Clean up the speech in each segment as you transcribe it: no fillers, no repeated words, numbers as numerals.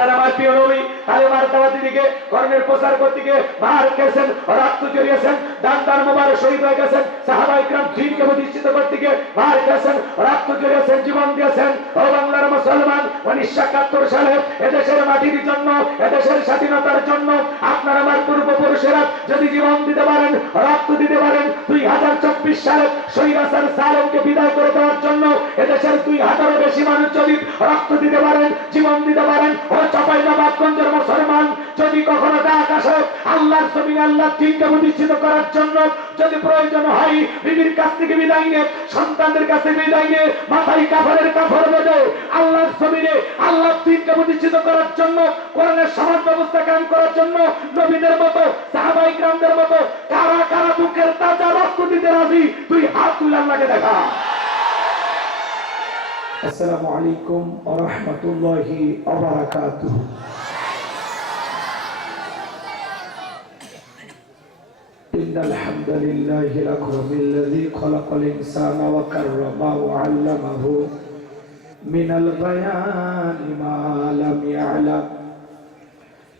আপনারা আমার প্রিয় নবী কালেমার দাওয়াত দিকে কর্মের প্রচার করতে গিয়ে মার খেয়েছেন, রক্ত জড়িয়েছেন, দান মোবারক শহীদ হয়ে গেছেন, সাহাবায়ে কিরাম দ্বীনকে প্রতিষ্ঠিত করতে গিয়ে মার খেয়েছেন, রক্ত জড়িয়েছেন, জীবন দিয়েছেন। ও বাংলার মুসলমান, 1971 সালে এদেশের মাটির জন্য, এদেশের স্বাধীনতার জন্য আপনার আমার পূর্বপুরুষেরা যদি জীবন দিতে পারেন, রক্ত দিতে পারেন, 2024 সালে স্বৈরাচার জালেমকে বিদায় করে দেওয়ার জন্য এদেশের 2000-এর বেশি মানুষ যদি রক্ত দিতে পারেন, জীবন দিতে পারেন, ও চাঁপাইনবাবগঞ্জের মুসলমান যদি কখনো আকাশে আল্লাহর জমিনে আল্লাহর দ্বীনকে প্রতিষ্ঠিত করার জন্য যদি প্রয়োজন হয়, বিবির কাছ থেকে বিদায় নিয়ে, সন্তানদের কাছ থেকে বিদায় নিয়ে, মাথায় কাফনের কাফর বেঁধে আল্লাহর জমিনে আল্লাহর দ্বীনকে প্রতিষ্ঠিত করার জন্য, কোরআনের সমাজ ব্যবস্থা কায়েম করার জন্য নবীদের মতো, সাহাবায়ে কিরামদের মতো কারা কারা বুকের তাজা রক্ত দিতে রাজি? তুই হাত তুলে আল্লাহকে দেখা। আসসালামু আলাইকুম ওয়া রাহমাতুল্লাহি ওয়া বারাকাতুহু। ইন্নাল হামদালিল্লাহি রাব্বিল্লাযী খালাকাল ইনসানা ওয়া কাররামাহু ওয়া 'আল্লামাহু মিনাল বায়ানি মা লাম ইয়া'লাম।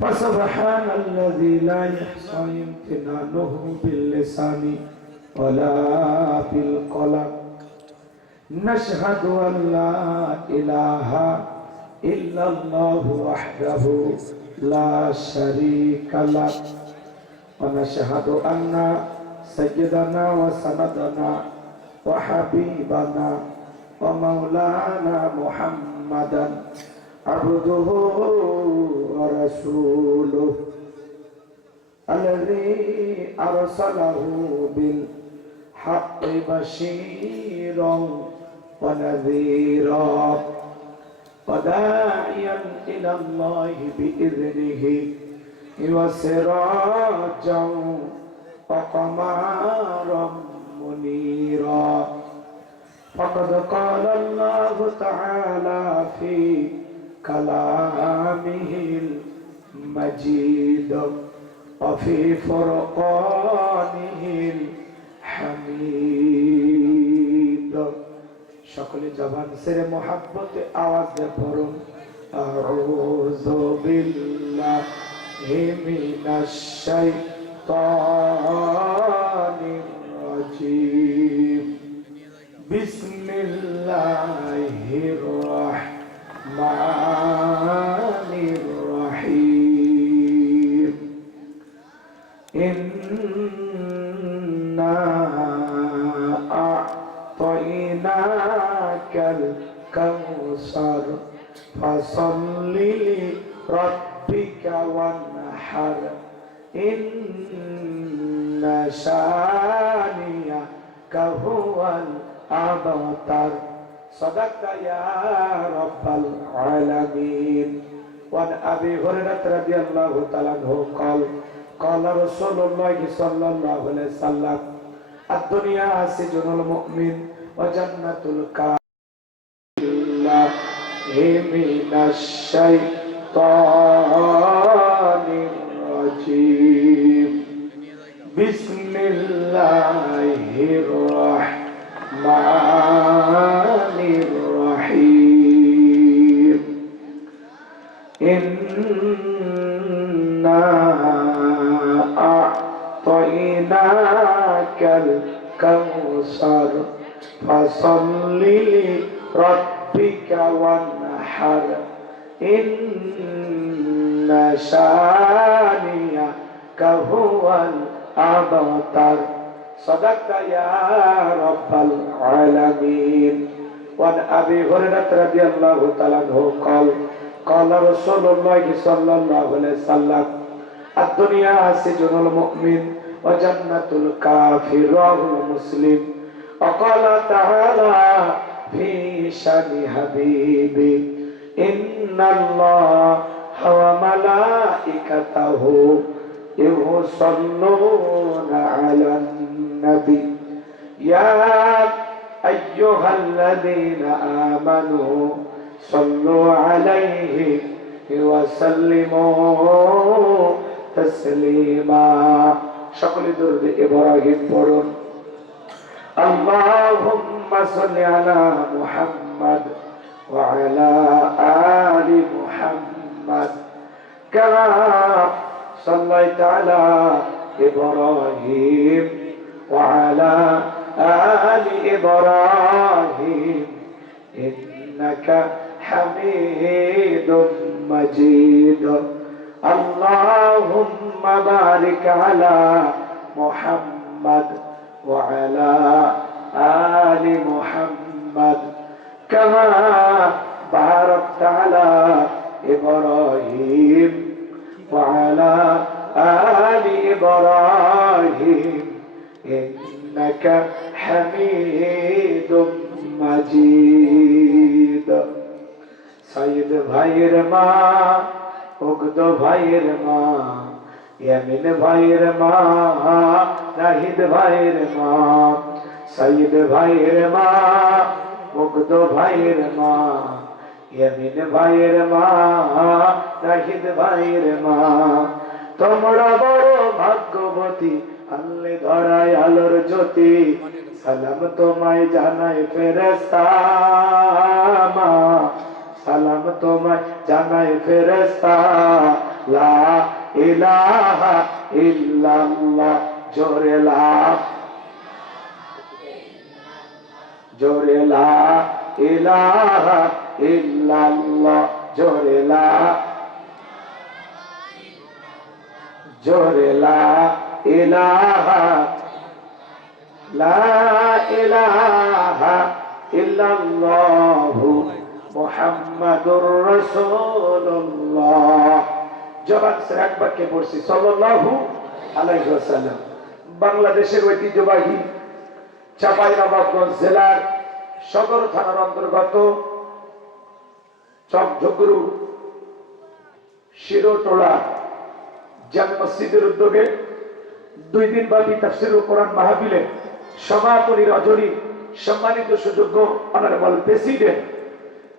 ফাসুবহানাল্লাযী লা ইহসা ইমতিনানুহু বিল লিসানি ওয়া লা বিল কলাম। নাশহাদু আন লা ইলাহা ইল্লাল্লাহু ওয়াহদাহু লা শারীকা লাহু ওয়া নাশহাদু আন্না সাইয়্যিদানা ওয়া সানাদানা ওয়া হাবিবানা ওয়া মাওলানা মুহাম্মাদান আবদুহু ওয়া রাসূলুহু আল্লাযী আরসালাহু বিল হাক্কি বাশীরান ওয়া নাযীরা ওয়া দা'iয়ান ইলাল্লাহি বিইذনিহি ওয়া সিরাজান ওয়া কামারান মুনীরা। ফাকাদ ক্বালা আল্লাহু তাআলা ফি কালামিহিল মাজিদ ওয়া ফি ফুরকানিহিল হামিদ। সকলে জবান ছেড়ে মোহাব্বতে আওয়াজ দিয়ে পড়ুন, আউযু বিল্লাহি মিনাশ শাইতানির রাজীম। বিসমিল্লাহির রাহমানির রাহিম। ইন্না আ'তাইনাকাল কাউসার ফাসাল্লি লিরাব্বিকা ওয়ানহার ইন্না শানিয়াকা হুয়াল আবতার। সাদাকতা ইয়া রাব্বাল আলামিন। ওয়ান আবি হুরায়রা রাদিয়াল্লাহু তাআলা আনহু قال قال رسول الله صلى الله عليه وسلم الدنيا سجن المؤمن وجنة الكافر من الشيطان الرجيم. بسم الله الرحمن الرحيم. إنا أعطيناك الكوثر فصل لربك وانحر إن شانئك هو الأبتر. صدقت يا رب العالمين. وعن أبي هريرة رضي الله تعالى عنه قال قال رسول الله صلى الله عليه وسلم الدنيا سجن المؤمن وجنة الكافر. رواه مسلم. وقال تعالى في شان حبيبي إن الله وملائكته يصلون على النبي يا أيها الذين آمنوا صلوا عليه وسلموا تسليما. সকল দরুদ ইব্রাহিম পড়ুন। আল্লাহুম্মা সাল্লি আলা মুহাম্মাদ ওয়া আলা আলি মুহাম্মাদ كما صليت على إبراهيم وعلى آل إبراهيم إنك حميد مجيد اللهم بارك على محمد وعلى آل محمد كما باركت على إبراهيم وعلى آل إبراهيم إنك حميد مجيد سيد ভাইয়ের মা উগ্দ ভাইয়ের মা ইয়ামিন ভাইয়ের মা নাহিদ ভাইয়ের মা সৈয়দ ভাইয়ের মা মুগ্ধ ভাইয়ের মা ইয়ামিন ভাইয়ের মা নাহিদ ভাইয়ের মা তোমরা বড় ভাগ্যবতী আল্লে ধরায় আলোর জ্যোতি সালাম তোমায় জানাই ফেরেশতা মা সালাম তোমায় জানাই ফেরেশতা লা ইলাহা ইল্লাল্লাহ জোরে লা ইলাহা ইল্লাল্লাহ জোরে লা ইলাহা ইল্লাল্লাহু মুহাম্মাদুর রাসূলুল্লাহ জবান সে একবার কে পড়ছি সাল্লাল্লাহু আলাইহি ওয়াসাল্লাম। বাংলাদেশের ঐতিহ্যবাহী চাঁপাইনবাবগঞ্জ জেলার সদর থানার অন্তর্গত চকঝুকরু শিরোটোলা জামে মসজিদের উদ্যোগে 2 দিন ব্যাপী তাফসীরুল কোরআন মাহফিলে সমাপনী রজনী সম্মানিত সুযোগ্য অনারেবল প্রেসিডেন্ট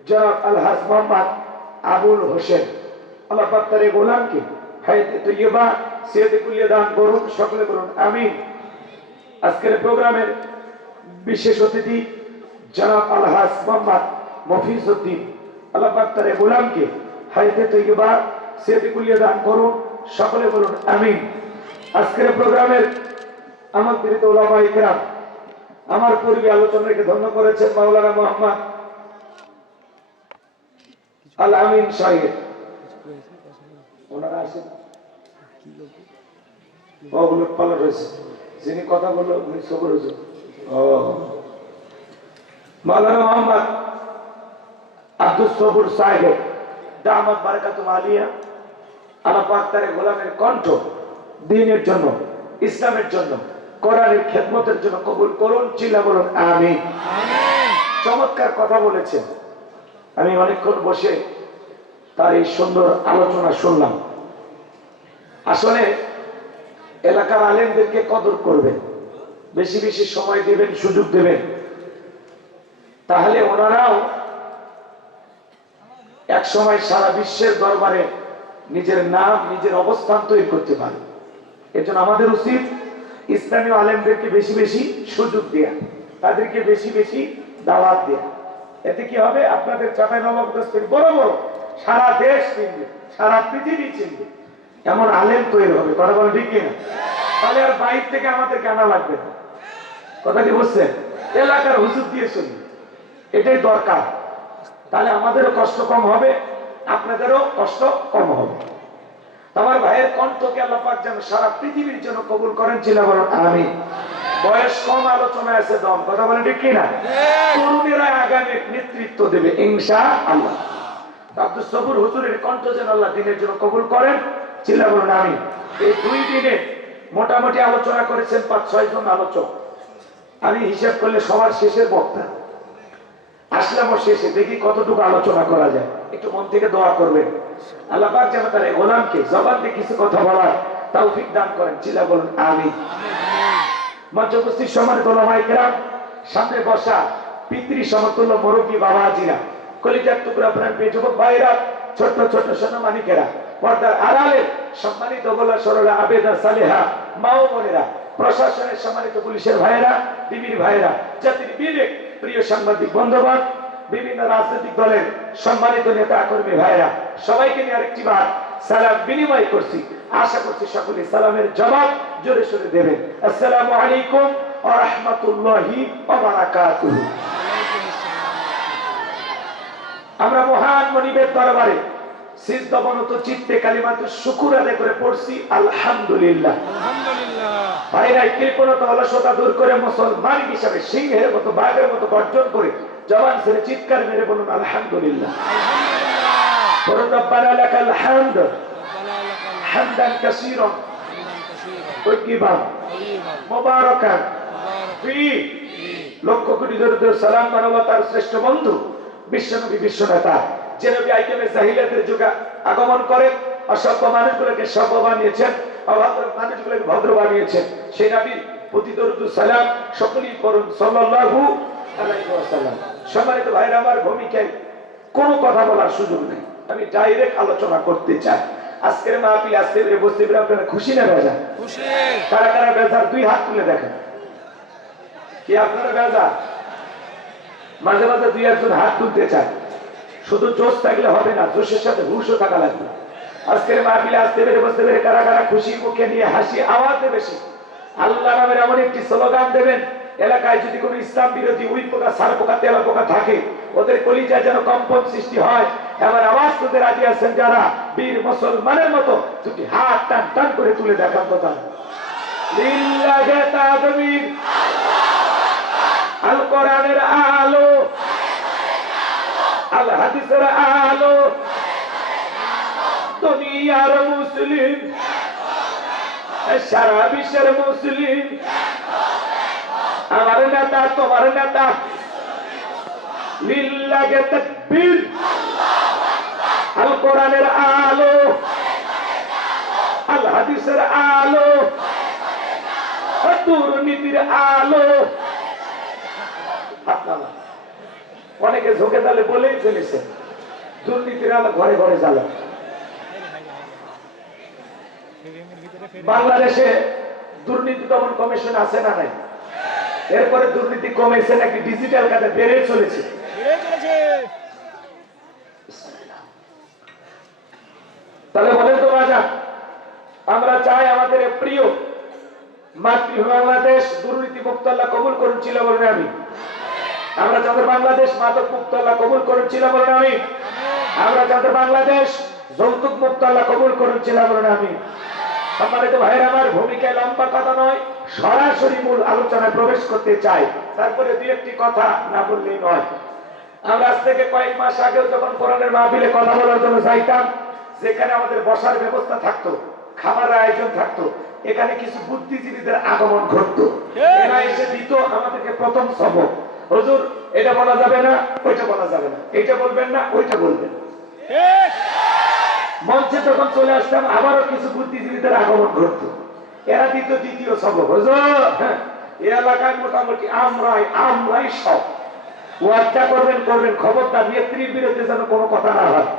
জনাব আলহাজ মোহাম্মদ আবুল হোসেন আল্লাহ পাক তার গোলামকে হায়াতে তৈয়বা সিয়াতে কুলিয়া দান করুন, সকলে বলুন আমিন। আজকের প্রোগ্রামের বিশেষ অতিথি জনাব আলহাজ মোহাম্মদ মফিজউদ্দিন আল্লাহ পাক তার গোলামকে হায়াতে তৈয়বা সিয়াতে কুলিয়া দান করুন, সকলে বলুন আমিন। আজকের প্রোগ্রামের আমন্ত্রিত উলামায়ে কেরাম আমার পূর্বে আলোচনাকে ধন্য করেছেন মাওলানা মোহাম্মদ আল আমিন সাহেব। ওনারা আসেন ওগুলো পালন হয়েছে, যিনি কথা বললো উনি সবর হুজুর। মাওলানা মোহাম্মদ আব্দুল সবুর সাহেব দামাত বারাকাতুল আলিয়া আল্লাহ পাক তার গোলামের কণ্ঠ দ্বীনের জন্য, ইসলামের জন্য, কোরআনের খেদমতের জন্য কবুল করুন, চিল্লা বলুন আমিন। চমৎকার কথা বলেছেন, আমি অনেকক্ষণ বসে তার এই সুন্দর আলোচনা শুনলাম। আসলে এলাকার আলেমদেরকে কদর করবেন, বেশি বেশি সময় দেবেন, সুযোগ দেবেন, তাহলে ওনারাও এক সময় সারা বিশ্বের দরবারে নিজের নাম, নিজের অবস্থান তৈরি করতে পারে। এর জন্য আমাদের উচিত ইসলামী আলেমদেরকে বেশি বেশি সুযোগ দেয়া, তাদেরকে বেশি বেশি দাওয়াত দেয়া। এতে কি হবে, আপনাদের চাঁপাইনবাবগঞ্জ থেকে বড় বড় সারা দেশ চিনবে, সারা পৃথিবী চিনবে, এমন আলেম তৈরি হবে। কথা বলেন ঠিক কিনা? তাহলে আর বাইরে থেকে আমাদেরকে আনা লাগবে না। কথা কি বুঝছেন? এলাকার হুজুর দিয়ে শুনি, এটাই দরকার। তাহলে আমাদেরও কষ্ট কম হবে, আপনাদেরও কষ্ট কম হবে। আমার ভাইয়ের কণ্ঠকে আল্লাহ পাক যেন সারা পৃথিবীর জন্য কবুল করেন, চিল্লা বলুন আমিন। বয়স কম, আলোচনায় আছে দম। কথা বলেন ঠিক কিনা? তরুণেরা আগামী নেতৃত্ব দেবে ইনশাআল্লাহ। আব্দুল সবুর হুজুরের কণ্ঠ যেন আল্লাহ দ্বীনের জন্য কবুল করেন, চিল্লা বলুন আমিন। এই 2 দিনে মোটামুটি আলোচনা করেছেন 5-6 জন আলোচক। আমি হিসাব করলে সবার শেষের বক্তা আসলাম, শেষে দেখি কতটুকু আলোচনা করা যায়। একটু মন থেকে দোয়া করবেন, আল্লাহ পাক যেন তার গোলামকে জবান দিয়ে কিছু কথা বলার তৌফিক দান করেন, চিল্লা বলুন আমিন। মঞ্চ উপস্থিত সম্মানিত উলামায়ে কেরাম, সামনে বসা পিতৃ সমতুল্য মুরব্বী বাবাজিরা, কলিজার টুকরা প্রাণ প্রিয় যুবক ভাইরা, ছোট ছোট সোনামানিকেরা, পর্দার আড়ালে সম্মানিত বলা সরলা আবেদা সালেহা মা ও বোনেরা, প্রশাসনের সম্মানিত পুলিশের ভাইয়েরা, বিবির ভাইয়েরা, জাতির বিবেক প্রিয় সাংবাদিক বন্ধুগণ, বিভিন্ন রাজনৈতিক দলের সম্মানিত নেতা কর্মী ভাইয়েরা, সবাইকে নিয়ে আরেকটি বার সালাম বিনিময় করছি। আশা করছি সকলে সালামের জবাব জোরে সোরে দেবেন। আসসালামু আলাইকুম ওয়া রাহমাতুল্লাহি ওয়া বারাকাতুহু। আমরা মহান মনিবের দরবারে সিজদাবনত চিত্তে কালিমাতু শুকর আদায় করে পড়ছি আলহামদুলিল্লাহ। ভাইরা কৃপণতা অলসতা দূর করে মুসলমান হিসাবে সিংহের মতো বাঘের মতো গর্জন করে জবান ছেড়ে চিৎকার মেরে বলুন আলহামদুলিল্লাহ। রব্বানা লাকাল হামদ হামদান কাসীরান তাইয়িবান মুবারাকান ফি। লক্ষ কোটি দরুদ সালাম মানবতার শ্রেষ্ঠ বন্ধু বিশ্বনবী বিশ্বনেতা যে নবী আইকেমে জাহিলিয়াতের যুগে আগমন করে অসভ্য মানুষগুলোকে সভ্য বানিয়েছেন, অভদ্র মানুষগুলোকে ভদ্র বানিয়েছেন, সেই নবীর প্রতি দরুদ সালাম সকলেই পড়ুন সাল্লাল্লাহু আলাইহি ওয়াসাল্লাম। সম্মানিত ভাইরা আমার, ভূমিকায় কোনো কথা বলার সুযোগ নেই, আমি ডাইরেক্ট আলোচনা করতে চাই। আজকের মাহফিল আসতে পেরে বসতে পেরে আপনারা খুশি না বেজার? খুশি। কারা কারা বেজার দুই হাত তুলে দেখেন। কি আপনারা বেজার? মাঝে মাঝে দুই একজন হাত তুলতে চায়। শুধু জোশ থাকলে হবে না, জোশের সাথে হুশও থাকা লাগবে। আজকের মাহফিলে আসতে পেরে বসতে পেরে কারা কারা খুশি মুখে নিয়ে হাসি আওয়াজে বেশি আল্লাহ নামের এমন একটি স্লোগান দেবেন, এলাকায় যদি কোনো ইসলাম বিরোধী উই পোকা সার পোকা তেলা পোকা থাকে ওদের কলিজায় যেন কম্পন সৃষ্টি হয়। এবার আওয়াজ তুলতে রাজি আছেন যারা বীর মুসলমানের মতো দুটি হাত টান টান করে তুলে দেখান কথা লিল্লাহি তাকবীর। আল কোরআনের আলো, আল হাদিসের আলো, দুনিয়ার মুসলিম সারা বিশ্বের মুসলিম, আমার নেতা তোমার নেতা, লিল্লাহি তাকবীর। আল কোরআনের আলো, আল হাদিসের আলো, দুর্নীতির আলো। আপনারা অনেকে ঝোঁকে তালে বলেই ফেলেছে দুর্নীতির আলো ঘরে ঘরে জ্বালা। বাংলাদেশে দুর্নীতি দমন কমিশন আছে না নাই? এরপরে দুর্নীতি কমেছে নাকি ডিজিটাল কাজে বেড়ে চলেছে? তাহলে বলেন তো রাজা, আমরা চাই আমাদের প্রিয় মাতৃভূমি বাংলাদেশ দুর্নীতি মুক্ত আল্লাহ কবুল করুন ছিল বলেন আমি। আমরা যাদের বাংলাদেশ মাদক মুক্ত আল্লাহ কবুল করুন ছিল বলেন আমি। আমরা যাদের বাংলাদেশ যৌতুক মুক্ত আল্লাহ কবুল করুন ছিল বলেন আমি। সম্মানিত ভাইয়ের আমার, ভূমিকায় লম্বা কথা নয়, সরাসরি মূল আলোচনায় প্রবেশ করতে চাই। তারপরে দুই একটি কথা না বললেই নয়। আমরা আজ থেকে কয়েক মাস আগেও যখন কোরআনের মাহফিলে কথা বলার জন্য যাইতাম, যেখানে আমাদের বসার ব্যবস্থা থাকতো, খাবারের আয়োজন থাকতো, এখানে কিছু বুদ্ধিজীবীদের আগমন ঘটতো। এরা এসে দিত আমাদেরকে প্রথম সবক, হুজুর এটা বলা যাবে না, ওইটা বলা যাবে না, এইটা বলবেন না, ওইটা বলবেন। মঞ্চে যখন চলে আসতাম আবারও কিছু বুদ্ধিজীবীদের আগমন ঘটতো। এরা দিত দ্বিতীয় সবক, হুজুর এই এলাকায় মোটামুটি আমরাই সব ওয়াজটা করবেন, খবরদার নেত্রীর বিরুদ্ধে যেন কোনো কথা না হয়।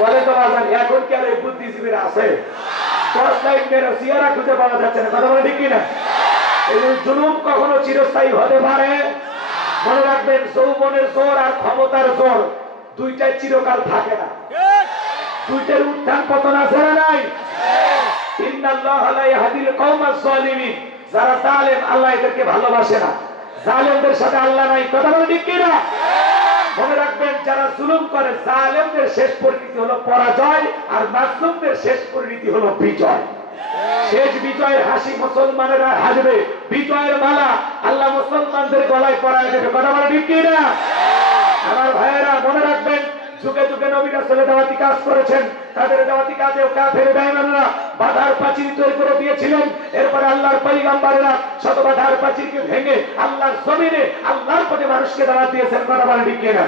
বলে তো বাজান, এখন কি আর এই বুদ্ধিজীবীরা আছে? চেহারা খুঁজে পাওয়া যাচ্ছে না, কথা বলে ঠিক কিনা? এই জুলুম কখনো চিরস্থায়ী হতে পারে? মনে রাখবেন, যৌবনের জোর আর ক্ষমতার জোর দুইটাই চিরকাল থাকে না, দুইটার উত্থান পতন আছে না নাই? ইন্নাল্লাহা লা ইয়াহদিল কওমাজ জালিমিন, যারা জালেম আল্লাহ এদেরকে ভালোবাসে না, জালেমদের সাথে আল্লাহ নাই, কথা বলে ঠিক কিনা? মনে রাখবেন, যারা জুলুম করে জালেমদের শেষ পরিণতি হলো পরাজয়, আর মাজলুমদের শেষ পরিণতি হলো বিজয়। শেষ বিজয়ের হাসি মুসলমানেরা হাসবে, বিজয়ের মালা আল্লাহ মুসলমানদের গলায় পরায় দেবে, কথা বলে ঠিক কিনা? আমার ভাইয়েরা মনে রাখবেন, যুগে যুগে নবী রাসূল দাওয়াতি কাজ করেছেন, তাদের দাওয়াতি কাজেও কাফের বেঈমানরা বাধার প্রাচীর তৈরি করে দিয়েছিলেন। এরপরে আল্লাহর পয়গম্বরেরা শত বাধার প্রাচীরকে ভেঙে আল্লাহর জমিনে আল্লাহর পথে মানুষকে দাওয়াত দিয়েছেন, কথা বলে ঠিক কিনা?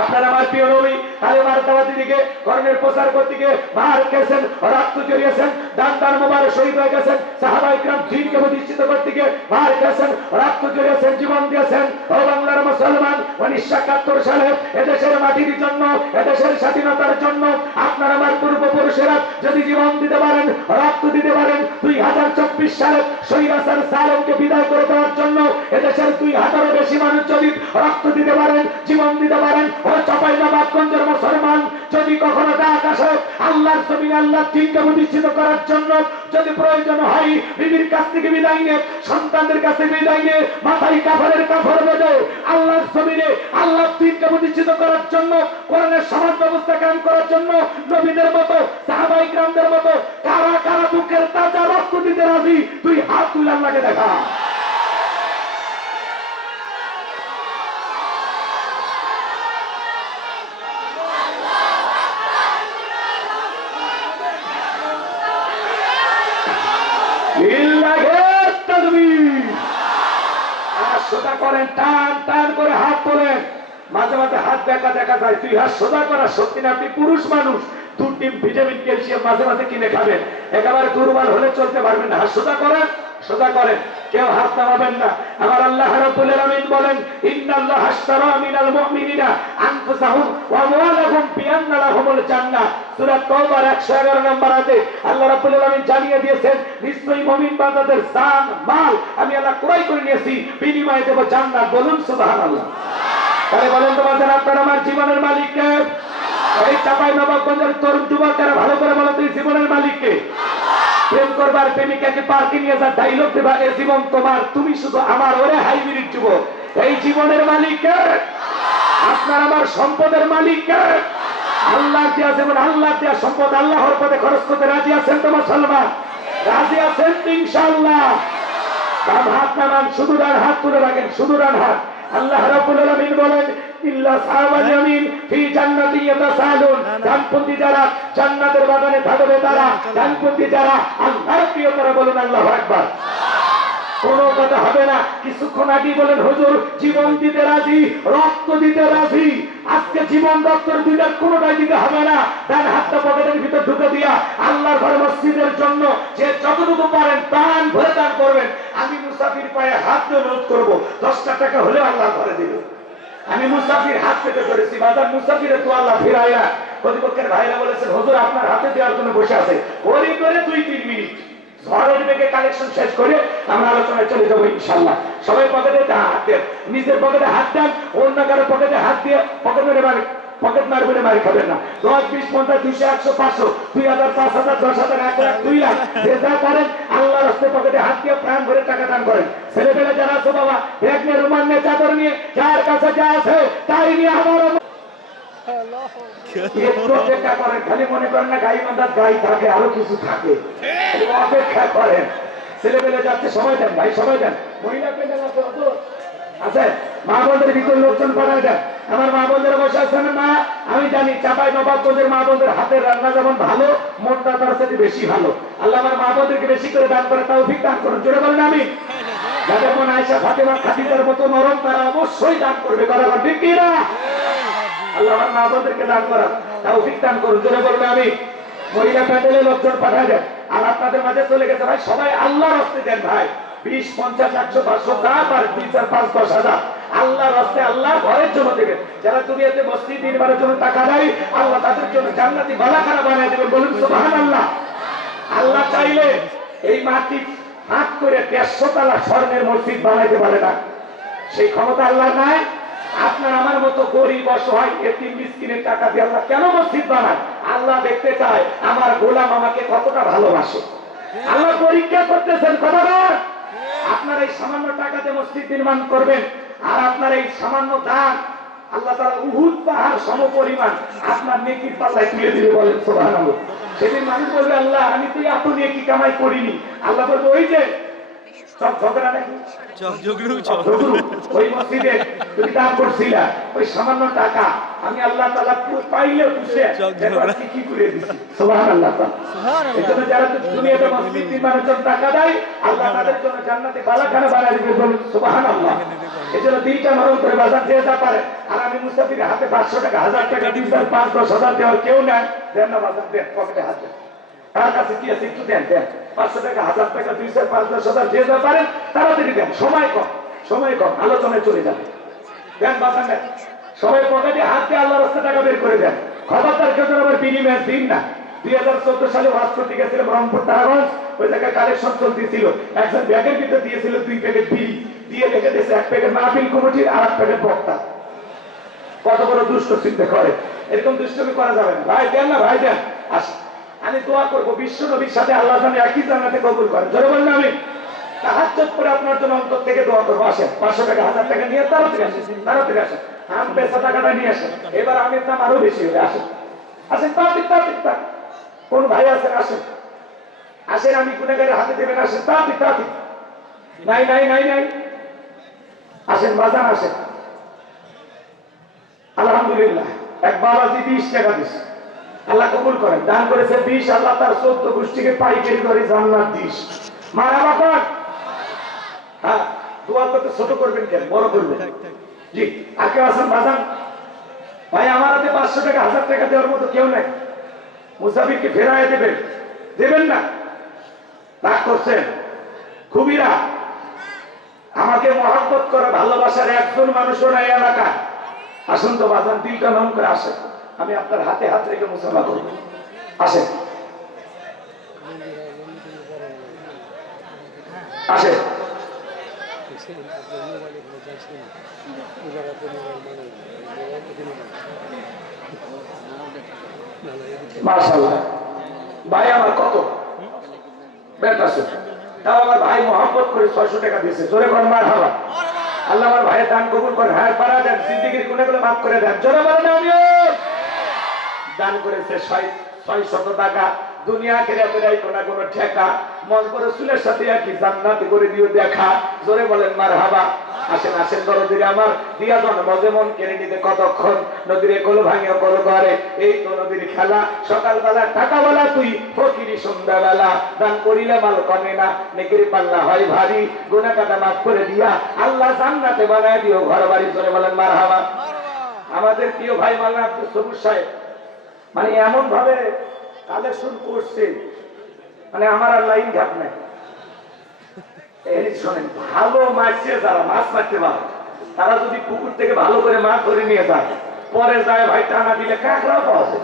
আপনার আমার প্রিয় নবী কালেমার দাওয়াতি দিকে কর্মের প্রচার করতে গিয়ে মার খেয়েছেন, রক্ত ঝরিয়েছেন, দান মোবারক শহীদ হয়ে গেছেন, সাহাবায়ে কিরাম দ্বীনকে প্রতিষ্ঠিত করতে গিয়ে মার খেয়েছেন, রক্ত ঝরিয়েছেন, জীবন দিয়েছেন। ও বাংলার মুসলমান, 1971 সালে এদেশের মাটির জন্য, এদেশের স্বাধীনতার জন্য আপনার আমার পূর্বপুরুষেরা যদি জীবন দিতে পারেন, রক্ত দিতে পারেন, 2024 সালে স্বৈরাচার জালেমকে বিদায় করে দেওয়ার জন্য এদেশের 2000-এর বেশি মানুষ যদি রক্ত দিতে পারেন, জীবন দিতে পারেন, ও চাঁপাইনবাবগঞ্জের মুসলমান যদি কখনো টাকা আকাশে আল্লাহর জমিনে আল্লাহর দ্বীনকে প্রতিষ্ঠিত করার জন্য যদি প্রয়োজন হয় বিবির কাছ থেকে বিদায় নিয়ে, সন্তানদের কাছে বিদায় নিয়ে, মাথায় কাফনের কাফর বেঁধে আল্লাহর জমিনে আল্লাহর দ্বীনকে প্রতিষ্ঠিত করার জন্য, কোরআনের সমাজ ব্যবস্থা কায়েম করার জন্য নবীদের মতো সাহাবায়ে কিরামদের মতো কারা কারা বুকের তাজা রক্ত দিতে রাজি? তুই হাত তুলে আল্লাহকে দেখা। সোজা করেন, টান টান করে হাত তোলেন, মাঝে মাঝে হাত দেখা দেখা যায়। তুই হাত সোজা করা সত্যি না, আপনি পুরুষ মানুষ, 2 টিম ভিটামিন ক্যালসিয়াম মাঝে মাঝে কিনে খাবেন, একেবারে দুর্বল হলে চলতে পারবেন না। হাত সোজা করেন, সোজা করেন, কেউ হাত নামাবেন না। আমার আল্লাহ রাব্বুল আলামিন বলেন, ইন্নাল্লাহা আশতারা মিনাল মুমিনিনা আনফুসাহুম ওয়া আমওয়ালাহুম বিআন্না লাহুমুল জান্নাহ। সূরা তাওবার 111 নম্বর আয়াতে আল্লাহ রাব্বুল আলামিন জানিয়ে দিয়েছেন, নিশ্চয়ই মুমিন বান্দাদের জান মাল আমি আল্লাহ ক্রয় করে নিয়েছি, বিনিময়ে দেব জান্নাত। বলুন সুবহানাল্লাহ। তাহলে বলেন তো বাজার, আপনার আমার জীবনের মালিক কে? এই চাঁপাইনবাবগঞ্জের তরুণ যুবকেরা ভালো করে বলো, তুই জীবনের মালিক কে? প্রেম করবার প্রেমিকাকে পার্কে নিয়ে যা ডাইলগ দেবা, এ জীবন তোমার, তুমি শুধু আমার। ওরে হাইব্রিড যুবক, এই জীবনের মালিক কে? আপনার আমার সম্পদের মালিক কে? আল্লাহ দেয়া যেমন আল্লাহ দেয়া সম্পদ আল্লাহর পথে খরচ করতে রাজি আছেন তো মুসলমান? রাজি আছেন ইনশাআল্লাহ? ডান হাত নামান, শুধু ডান হাত তুলে রাখেন, শুধু ডান হাত। আল্লাহ রাব্বুল আলামিন বলেন, ইল্লা সাহাবাল ইয়ামিন ফি জান্নাতি ইয়াতাসালুন। ডানপন্থী যারা জান্নাতের বাগানে থাকবে তারা, ডানপন্থী যারা আল্লাহর প্রিয় তারা। বলুন আল্লাহু আকবার। কোনো কথা হবে না। কিছুক্ষণ আগে বলেন, হুজুর জীবন দিতে রাজি, রক্ত দিতে রাজি। আজকে জীবন রক্তের দুইটার কোনোটাই দিতে হবে না। ডান হাতটা পকেটের ভিতর ঢুকে দিয়া আল্লাহর ঘর মসজিদের জন্য যে যতটুকু পারেন প্রাণ ভরে দান করবেন। আমি মুসাফির পায়ে হাত দিয়ে অনুরোধ করবো, 10টা টাকা হলেও আল্লাহ ঘরে দিল। আমি মুসাফির হাত পেতে করেছি, বাজার মুসাফিরে তো আল্লাহ ফিরায় না। প্রতিপক্ষের ভাইরা বলেছেন, হুজুর আপনার হাতে দেওয়ার জন্য বসে আছে, ওরই করে 2-3 মিনিট ঝড়ের বেগে কালেকশন শেষ করে আমরা আলোচনায় চলে যাবো ইনশাআল্লাহ। সবাই পকেটে হাত দেন, নিজের পকেটে হাত দেন, অন্য কারো পকেটে হাত দিয়ে পকেট মেরে মারে, পকেট মারবেন, মারি খাবেন না। 10, 20, 50, 200, 100, 500, 2000, 5000, 10,000, 1 লাখ, 2 লাখ যে যা পারেন আল্লাহর রাস্তায় পকেটে হাত দিয়ে প্রাণ ভরে টাকা দান করেন। ছেলেপেলে যারা আছো বাবা, ব্যাগ নিয়ে, রুমাল নিয়ে, চাদর নিয়ে, যার কাছে যা আছে তাই নিয়ে আমার একটু অপেক্ষা করেন। খালি মনে করেন না গাই বান্ধার গাই থাকে, আরো কিছু থাকে, অপেক্ষা করেন। ছেলেপেলে যাচ্ছে, সময় দেন ভাই, সময় দেন। মহিলা পেন্ডেল আছে আছে, মা বোনদের ভিতরে লোকজন পাঠায় দেন। আমার মা বোনদের বসে আছেন মা, আমি জানি চাঁপাইনবাবগঞ্জের মা বোনদের হাতের রান্না যেমন ভালো, মনটা তার সাথে বেশি ভালো। আল্লাহ আমার মা বোনদেরকে বেশি করে দান করে তৌফিক দান করুন। জোরে বলেন আমি। যাদের মন আয়েশা ফাতেমা খাদিজার মতো নরম, তারা অবশ্যই দান করবে। কথা ঠিক কি না? আল্লাহ আমার মা বোনদেরকে দান করা তৌফিক দান করুন। জোরে বলবে আমি। মহিলা প্যান্ডেলে লোকজন পাঠায় দেন। আর আপনাদের মাঝে চলে গেছে ভাই, সবাই আল্লাহর রাস্তায় দেন ভাই। 20, 50, 100, 500 যা পারে, 2, 4, 5, 10,000 আল্লাহর রাস্তায় আল্লাহর ঘরের জন্য দেবেন। যারা দুনিয়াতে মসজিদ নির্মাণের জন্য টাকা দেয়, আল্লাহ তাদের জন্য জান্নাতি বালাখানা বানিয়ে দেবেন। বলুন সুবহানাল্লাহ। আল্লাহ চাইলে এই মাটি হাত করে 150 তলা স্বর্ণের মসজিদ বানাইতে পারে না, সেই ক্ষমতা আল্লাহ নাই। আপনার আমার মতো গরিব অসহায় এতিম মিসকিনের টাকা দিয়ে আল্লাহ কেন মসজিদ বানায়? আল্লাহ দেখতে চায় আমার গোলাম আমাকে কতটা ভালোবাসে। আল্লাহ পরীক্ষা করতেছেন। কতবার আপনার এই সামান্য টাকাতে মসজিদ নির্মাণ করবেন, আর আপনার এই সামান্য দান আল্লাহ তাআলা উহুদ পাহাড় সমপরিমাণ আপনার নেকির পাল্লায় তুলে দিবে। বলেন সুবহানাল্লাহ। সেদিন মানুষ বলবে, আল্লাহ আমি তো এত নেকি কামাই করিনি। আল্লাহ বলবে, ওই যে ওই মসজিদে তুমি দান করছিলা, ওই সামান্য টাকা আমি আল্লাহ তাআলা পাইলে খুশি কি করে দিচ্ছি। সুবহানাল্লাহ। এজন্য যারা দুনিয়াতে মসজিদ নির্মাণের জন্য টাকা দেয়, আল্লাহ তাদের জন্য জান্নাতে বালাখানা বানিয়ে দিবে। বলুন সুবহানাল্লাহ। এজন্য দিনটা নরম করে বাজার দিয়ে যা পারে। আর আমি মুসাফির হাতে 500 টাকা, 1000 টাকা, 2, 4, 5, 10,000 দেওয়ার কেউ নেন, দেন না বাজার দেন, পকেটে হাত দেন। তার কাছে কি আছে একটু দেন, দেন। 500 টাকা, 1000 টাকা, 2, 4, 5, 10,000 যে যা পারেন তাড়াতাড়ি দেন। সময় কম, সময় কম, আলোচনায় চলে যাবে। দেন বাজার দেন, সবাই পকেটে হাত দিয়ে আল্লাহর রাস্তায় টাকা বের করে দেন। খবরদার কেউ যেন আবার বিনিময় দিন না। 2014 সালে ওয়াজ করতে গেছিলাম রংপুর তারাগঞ্জ, ওই জায়গায় কালেকশন চলতেছিল। একজন ব্যাগের ভিতরে দিয়েছিল 2 প্যাকেট বিড়ি, দিয়ে রেখে দিয়েছে 1 প্যাকেট মাহফিল কমিটির আর 1 প্যাকেট বক্তা। কত বড় দুষ্ট চিন্তা করে। এরকম দুষ্টমি করা যাবে না। ভাই দেন না, ভাই দেন। আসেন, আমি দোয়া করবো বিশ্ব নবীর সাথে আল্লাহ জানে একই জান্নাতে কবুল করেন। জোরে বলেন আমি তাহাজ্জুদ করে আপনার জন্য অন্তর থেকে দোয়া করবো। আসেন, 500 টাকা 1000 টাকা নিয়ে তাড়াতাড়ি আসেন, তাড়াতাড়ি আসেন। আম বেচা টাকাটা নিয়ে আসেন, এবার আমের দাম আরো বেশি হবে। আসেন আসেন, তাড়াতাড়ি তাড়াতাড়ি। কোন ভাই আছেন? আসেন আসেন, আমি গুনাহগারের হাতে দেবেন। আসেন তাড়াতাড়ি তাড়াতাড়ি। নাই নাই নাই নাই, আসেন বাজান আসেন। আলহামদুলিল্লাহ, এক বাবাজি 20 টাকা দিচ্ছে, আল্লাহ কবুল করেন। দান করেছে 20, আল্লাহ তার 14 গোষ্ঠীকে পাইকারি করে জান্নাত দিস। মারহাবা কর। হ্যাঁ, দোয়া করতে ছোট করবেন কেন, বড় করবেন। জি, আর কেউ আছেন বাজান? ভাই আমার হাতে 500 টাকা 1000 টাকা দেওয়ার মতো কেউ নাই। মুসাফিরকে ফেরায় দেবেন, দেবেন না? রাগ করছেন? খুবই রাগ। আমাকে মহব্বত করে ভালোবাসার একজন মানুষও নাই এলাকা। আসুন তো বাজান, দিলটা নম করে আসেন, আমি আপনার হাতে হাত রেখে মুসাফা করব। আসেন আসেন। মাশাআল্লাহ, ভাই আমার কত বেটা আছে, তাও আমার ভাই মহব্বত করে 600 টাকা দিয়েছে। জোরে বলেন মারহাবা। আল্লাহ আমার ভাইয়ের দান কবুল করেন। হ্যাঁ, পারা দেন, জিন্দেগির গুনাহগুলো মাফ করে দেন। জোরে বলেন আমিন। দান করেছে 600 টাকা। দুনিয়া খেলাতেরাই কোনো ঠেকা, মন করে রসুলের সাথে একই জান্নাত করে দিও দেখা। জোরে বলেন মারহাবা। আসেন আসেন, দরদিরে আমার দিয়া জন্ম যেমন কেড়ে নিতে কতক্ষণ, নদীরে কোল ভাঙিয়া কোল করে, এই তো নদীর খেলা। সকালবেলা টাকাবেলা তুই, ফকিরি সন্ধ্যাবেলা। দান করিলে মাল কমে না, নেকির পাল্লা হয় ভারী। গুনাহ কাটা মাফ করে দিয়া আল্লাহ জান্নাতে বানায় দিও ঘর বাড়ি। জোরে বলেন মারহাবা। আমাদের প্রিয় ভাই মাওলানা আব্দুল সবুর সাহেব মানে এমন ভাবে কালেকশন করছে, মানে আমার আর লাইন ঘাট নাই। শোনেন, ভালো মাছছে যারা মাছ মারতে পারে, তারা যদি পুকুর থেকে ভালো করে মাছ ধরে নিয়ে যায়, পরে যায় ভাই টানা দিলে কাঁকড়াও পাওয়া যায়।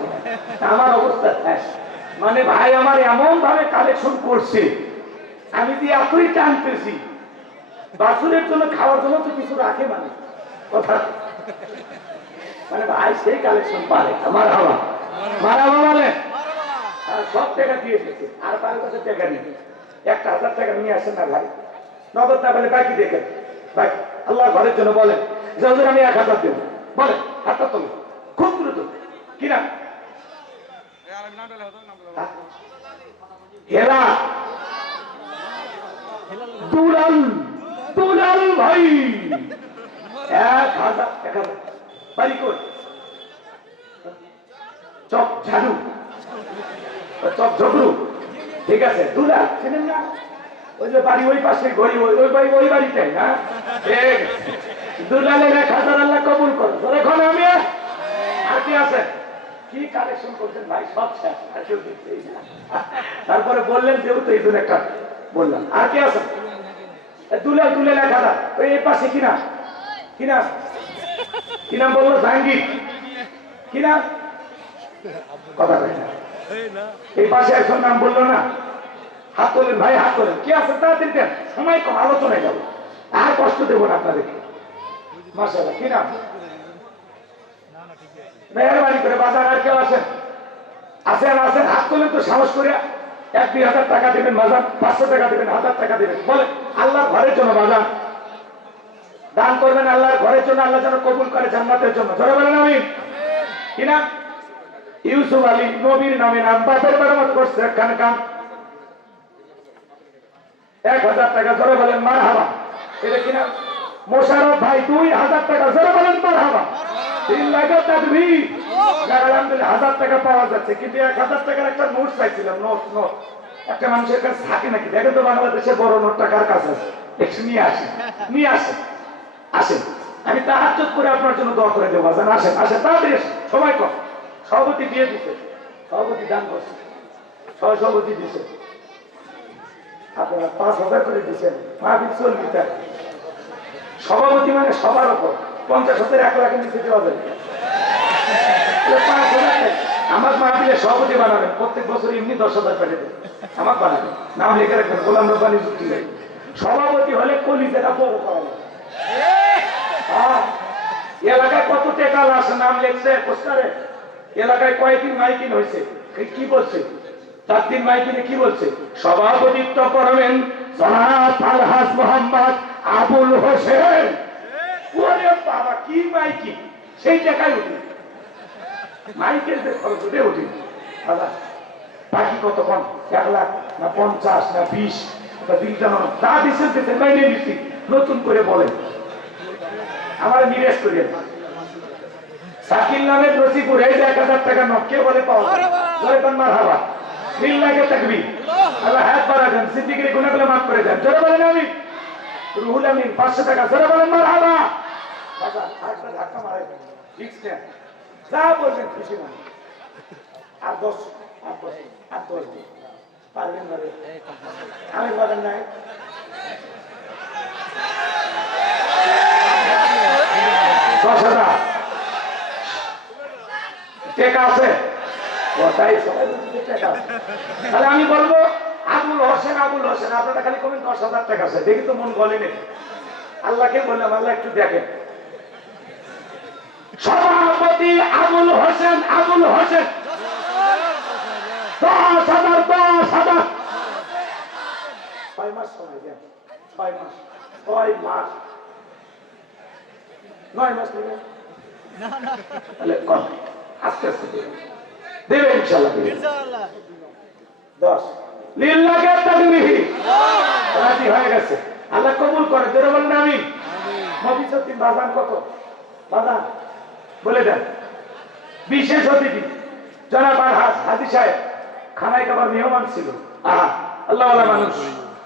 আমার অবস্থা মানে ভাই আমার এমন ভাবে কালেকশন করছে, আমি যে এতই টানতেছি, বাছুরের জন্য খাওয়ার জন্য তো কিছু রাখে মানে কথা, মানে ভাই সেই কালেকশন পারে। আমার হাওয়া মারাবা বলে সব টাকা দিয়ে দিচ্ছে, আর কারো কাছে টাকা নেই। 1000 টাকা নিয়ে আসেন না ভাই, নগদ না পেলে বাকি দেখেন। বাকি আল্লাহ ঘরের জন্য বলেন যে হুজুর আমি 1000 দেব, বলেন হাতটা তোলে খুব দ্রুত। কিনা হেলা দুলাল, দুলাল ভাই 1000 বাড়ি কই? চক ঝাড়ু, চক ঝগড়ু, ঠিক আছে। দুলাল চিনেন না? ওই যে বাড়ি ওই পাশে ঘড়ি, ওই বাড়ি ওই বাড়িটাই না? ঠিক, দুলালের 1000 আল্লাহ কবুল করুন। এখন আমি আর কি আছে, কি কালেকশন করছেন ভাই, সব শেষ। তারপরে বললেন যেহেতু এই জন্য একটা বললাম। আর কি আছে? দুলাল, দুলাল 1000। ওই পাশে কিনা, কিনা কি নাম বললো? জাহাঙ্গীর। কি নাম? কথা বলে না, এই পাশে একজন নাম বললো না, হাত তোলেন ভাই, হাত তোলেন। কি আছে তাড়াতাড়ি দেন, সময় কম, আলোচনায় যাবো, আর কষ্ট দেবো না আপনাদেরকে। মাশাআল্লাহ, কি নাম? মেহরবানি করে বাজার। আর কেউ আছেন? আছেন আছেন, হাত তোলেন তো সাহস করে। 1-2000 টাকা দেবেন বাজার, 500 টাকা দেবেন, 1000 টাকা দেবেন। বলেন আল্লাহর ঘরের জন্য বাজার দান করবেন, আল্লাহর ঘরের জন্য, আল্লাহ যেন কবুল করে জান্নাতের জন্য। ধরে বলেন আমিন। কি নাম? ইউসুফ আলী, নবীর নামে নাম, বাপের মেরামত করছে একখান কাম। 1000 টাকা। জোরে বলেন মারহাবা। এটা কি নাম? মোশাররফ ভাই 2000 টাকা। জোরে বলেন মারহাবা। 3 লাখের তাকবীর। আলহামদুলিল্লাহ 1000 টাকা পাওয়া যাচ্ছে, কিন্তু 1000 টাকার একটা নোট চাইছিলাম। নোট নোট একটা মানুষের কাছে থাকে নাকি? দেখেন তো বাংলাদেশে বড় নোট টাকার কাছে আছে, একটু নিয়ে আসেন, নিয়ে আসেন। আসেন, আমি তাহাজ্জুদ করে আপনার জন্য দোয়া করে দেবো। আসেন আসেন আসেন, তাড়াতাড়ি আসেন, সময় কম। সভাপতি দিয়ে দিচ্ছে, সভাপতি দান করছে, সহসভাপতি দিচ্ছে। আপনারা 5000 করে দিচ্ছেন, মাহফিল চলবে তাই। সভাপতি মানে সবার ওপর 50,000 1 লাখের নিচে দেওয়া যাবে। 5000 আমার মাহফিলে সভাপতি বানাবেন, প্রত্যেক বছর এমনি 10,000 পেটে দেবেন, আমার বানাবেন, নাম লিখে রাখবেন, গোলাম রব্বানী যুক্তি নেই। সভাপতি হলে কলিজাটা বড় করা যায়। এলাকায় কত টাকা আছে, নাম লেখছে পোস্টারে, এলাকায় কয়েকদিন মাইকিং হয়েছে, কি বলছে? 4 দিন মাইকিনে কি বলছে? সভাপতিত্ব করবেন জনাব আলহাজ মোহাম্মদ আবুল হোসেন। ওরে বাবা, কি মাইকিং! সেই টাকায় উঠি, মাইকের যে খরচ উঠে উঠি দাদা। বাকি কতক্ষণ? 1 লাখ না 50 না 20 যা দিচ্ছেন বাইরে দিচ্ছি। নতুন করে বলেন, আমার নিবেশ করিয়ে শাকিল নামের নসিপুর এই যে 1000 টাকা নোট কে বলে পাওয়া যায়? জয় বাংলা হাওয়া লিল্লাহি তাকবীর। আল্লাহ হাত বাড়া দেন, সিদ্দিকের গুনাহগুলো মাফ করে দেন। জোরে বলেন আমিন। রুহুল আমিন 500 টাকা, জোরে বলেন মারহাবা। দাদা আরেকটা ধাক্কা মারে, ঠিক আছে? যা বলবেন খুশি না। আর 10 দিন পারবেন না রে? আমি পারেন নাই। টাকা আছে, তাহলে আমি বলবো আবুল হোসেন। আপনারা খালি কমেন 10,000 টাকা আছে, দেখি তো মন গলেনি। আল্লাহকে বললাম, আল্লাহ একটু দেখেন। সভাপতি আবুল হোসেন 10,000 10,000 6 মাস সময় দেন, 6 মাস 9 মাস দেবেন, তাহলে কম আস্তে আস্তে দেবে ইনশাআল্লাহ। 10 লিল্লাহি তাকবীর, রাজি হয়ে গেছে। আল্লাহ কবুল করে। জোরে বলেন আমিন। মফিজউদ্দিন বাজান কত? বাজান বলে দেন। বিশেষ অতিথি জনাব আলহাজ হাজী সাহেব, খানায় খাবার মেহমান ছিল। আহা, আল্লাহ ওয়ালা মানুষ।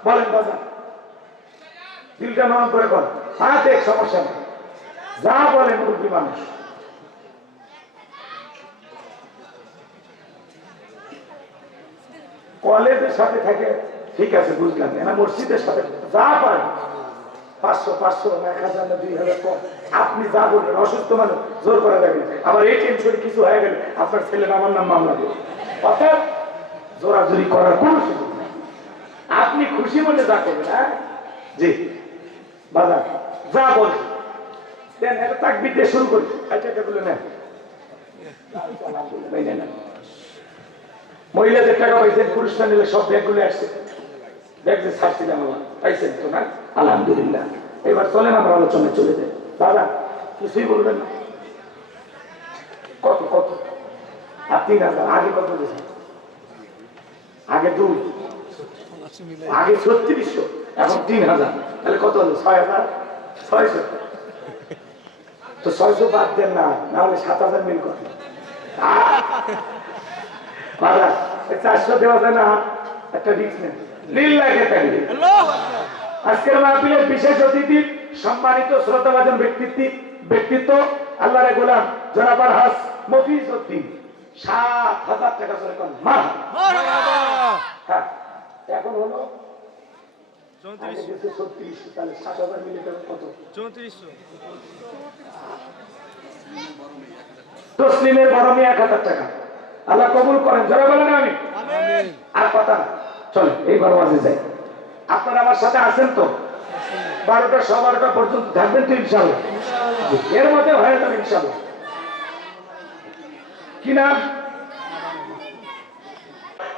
বলেন বাজান, দিলটা নরম করে বল। হ্যাঁ দেখ, সমস্যা নেই, যা বলে মুরব্বী মানুষ। কলেজের সাথে থাকে, ঠিক আছে বুঝলাম, না মসজিদের সাথে যা পারেন 500 না 1000 না 2000 কম, আপনি যা বলবেন। অসুস্থ মানুষ জোর করা যাবে। আবার এই টেনশনে কিছু হয়ে গেলে আপনার ছেলে আমার নাম মামলা দেবে। অর্থাৎ জোরাজুরি করার কোন সুযোগ নেই, আপনি খুশি মনে যা করবেন। হ্যাঁ জি বাজার যা বলবেন দেন, এটা তাকবীর দিয়ে শুরু করি। এটা বলে নেন, মহিলাদের টাকা পাইছেন, পুরুষরা নিলে সব ব্যাগগুলো আসছে। ব্যাগ যে ছাড়ছিলাম আমার, পাইছেন তো না? আলহামদুলিল্লাহ। এবার চলেন আমরা আলোচনায় চলে যাই। দাদা কিছুই বলবেন না? কত কত? আর 3,000 আগে কত দিয়েছেন? আগে 2, আগে 3600, এখন 3,000, তাহলে কত হলো? 6,600। তো 600 বাদ দেন না, নাহলে 7,000 মিল করেন। 400 দেওয়া যায় না? একটা রিস্ক নেন। লিল্লাহি তাকবীর। আজকের মাহফিলের বিশেষ অতিথি, সম্মানিত শ্রদ্ধাভাজন ব্যক্তিত্ব আল্লাহর গোলাম জনাব আলহাজ মফিজউদ্দিন 7,000 টাকা করে কোন মারহাবা। হ্যাঁ এখন হলো 3400, তাহলে 7,000 মিলে কত? 3400। তসলিমের বরমি 1,000 টাকা। আল্লাহ কবুল করেন। জোরে বলেন আমিন। আর কথা না, চলে এইবার ওয়াজে যাই। আপনারা আমার সাথে আছেন তো? 12টা 12:15 পর্যন্ত থাকবেন তো ইনশাআল্লাহ? এর মধ্যে হয়ে যাবে ইনশাআল্লাহ। কি নাম?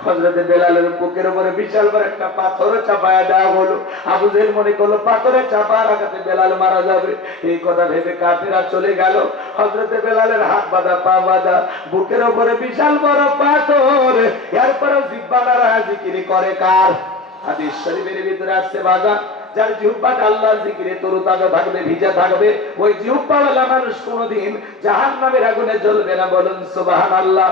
হযরতে বেলালের বুকের উপরে বিশাল বড় একটা পাথর চাপায়া দেওয়া হলো। আবু জেহেল মনে করলো পাথরে চাপা রাখাতে বেলাল মারা যাবে। এই কথা ভেবে কাফেররা চলে গেল। হযরতে বেলালের হাত বাঁধা, পা বাঁধা, বুকের উপরে বিশাল বড় পাথর। এরপরে জিহ্বা দ্বারা জিকির করে কার? হাদিস শরীফের ভিতরে আসছে বাজার, যার জিহ্বাটা আল্লাহর জিকিরে তরতাজা থাকবে, ভিজা থাকবে, ওই জিহ্বাওয়ালা মানুষ কোনোদিন জাহান্নামের আগুনে জ্বলবে না। বলুন সুবহানাল্লাহ।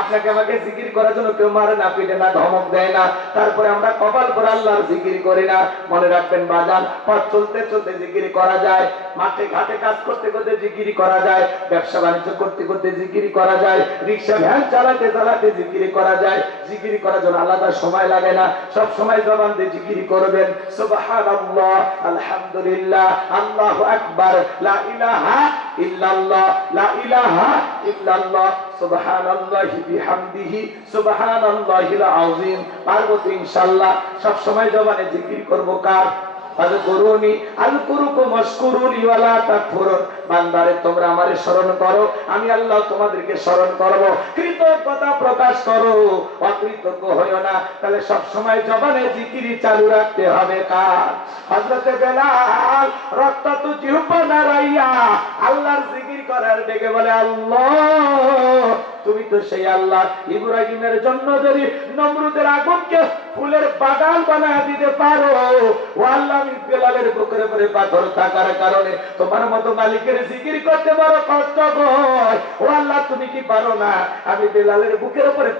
আপনাকে আমাকে জিকির করার জন্য কেউ মারে না, পিটে না, ধমক দেয় না, তারপরে আমরা কপাল করে আল্লাহর জিকির করি না। মনে রাখবেন বাজান, পথ চলতে চলতে জিকির করা যায়, মাঠে ঘাটে কাজ করতে করতে জিকির করা যায়, ব্যবসা বাণিজ্য করতে করতে জিকির করা যায়, রিক্সা ভ্যান চালাতে চালাতে জিকির করা যায়। জিকির করার জন্য আলাদা সময় লাগে না, সব সময় জবান দিয়ে জিকির করবেন। সুবহানাল্লাহ, আলহামদুলিল্লাহ, আল্লাহু আকবার, লা ইলাহা ইল্লাল্লাহ, লা ইলাহা ইল্লাল্লাহ, সুবহানাল্লাহি বিহামদিহি, সুবহানাল্লাহিল আযীম। পারবো তো ইনশাআল্লাহ। সব সময় জবানে জিকির করব কার? ফাযকুরুনি আযকুরুকুম ওয়াশকুরুনি ওয়া লা তাকফুরুন। বান্দারে তোমরা আমারে স্মরণ করো, আমি আল্লাহ তোমাদেরকে স্মরণ করব। কৃতজ্ঞতা প্রকাশ করো, অকৃতজ্ঞ হইও না। তাহলে সব সময় জবানে জিকির চালু রাখতে হবে কার? হযরতে বেলাল রক্তাক্ত জিহ্বা নাড়াইয়া আল্লাহর জিকির করার ডেকে বলে, আল্লাহ তুমি তো সেই আল্লাহ, ইব্রাহিমের জন্য যদি নমরুদের আগুনকে ফুলের বাগান বানায় দিতে পারো, ও আল্লাহ আমি বেলালের বুকের উপরে পাথর থাকার কারণে তোমার মতো মালিকের জিকির করতে পারো কষ্ট হয়, ও আল্লাহ তুমি কি পারো না আমি বেলালের বুকের উপরে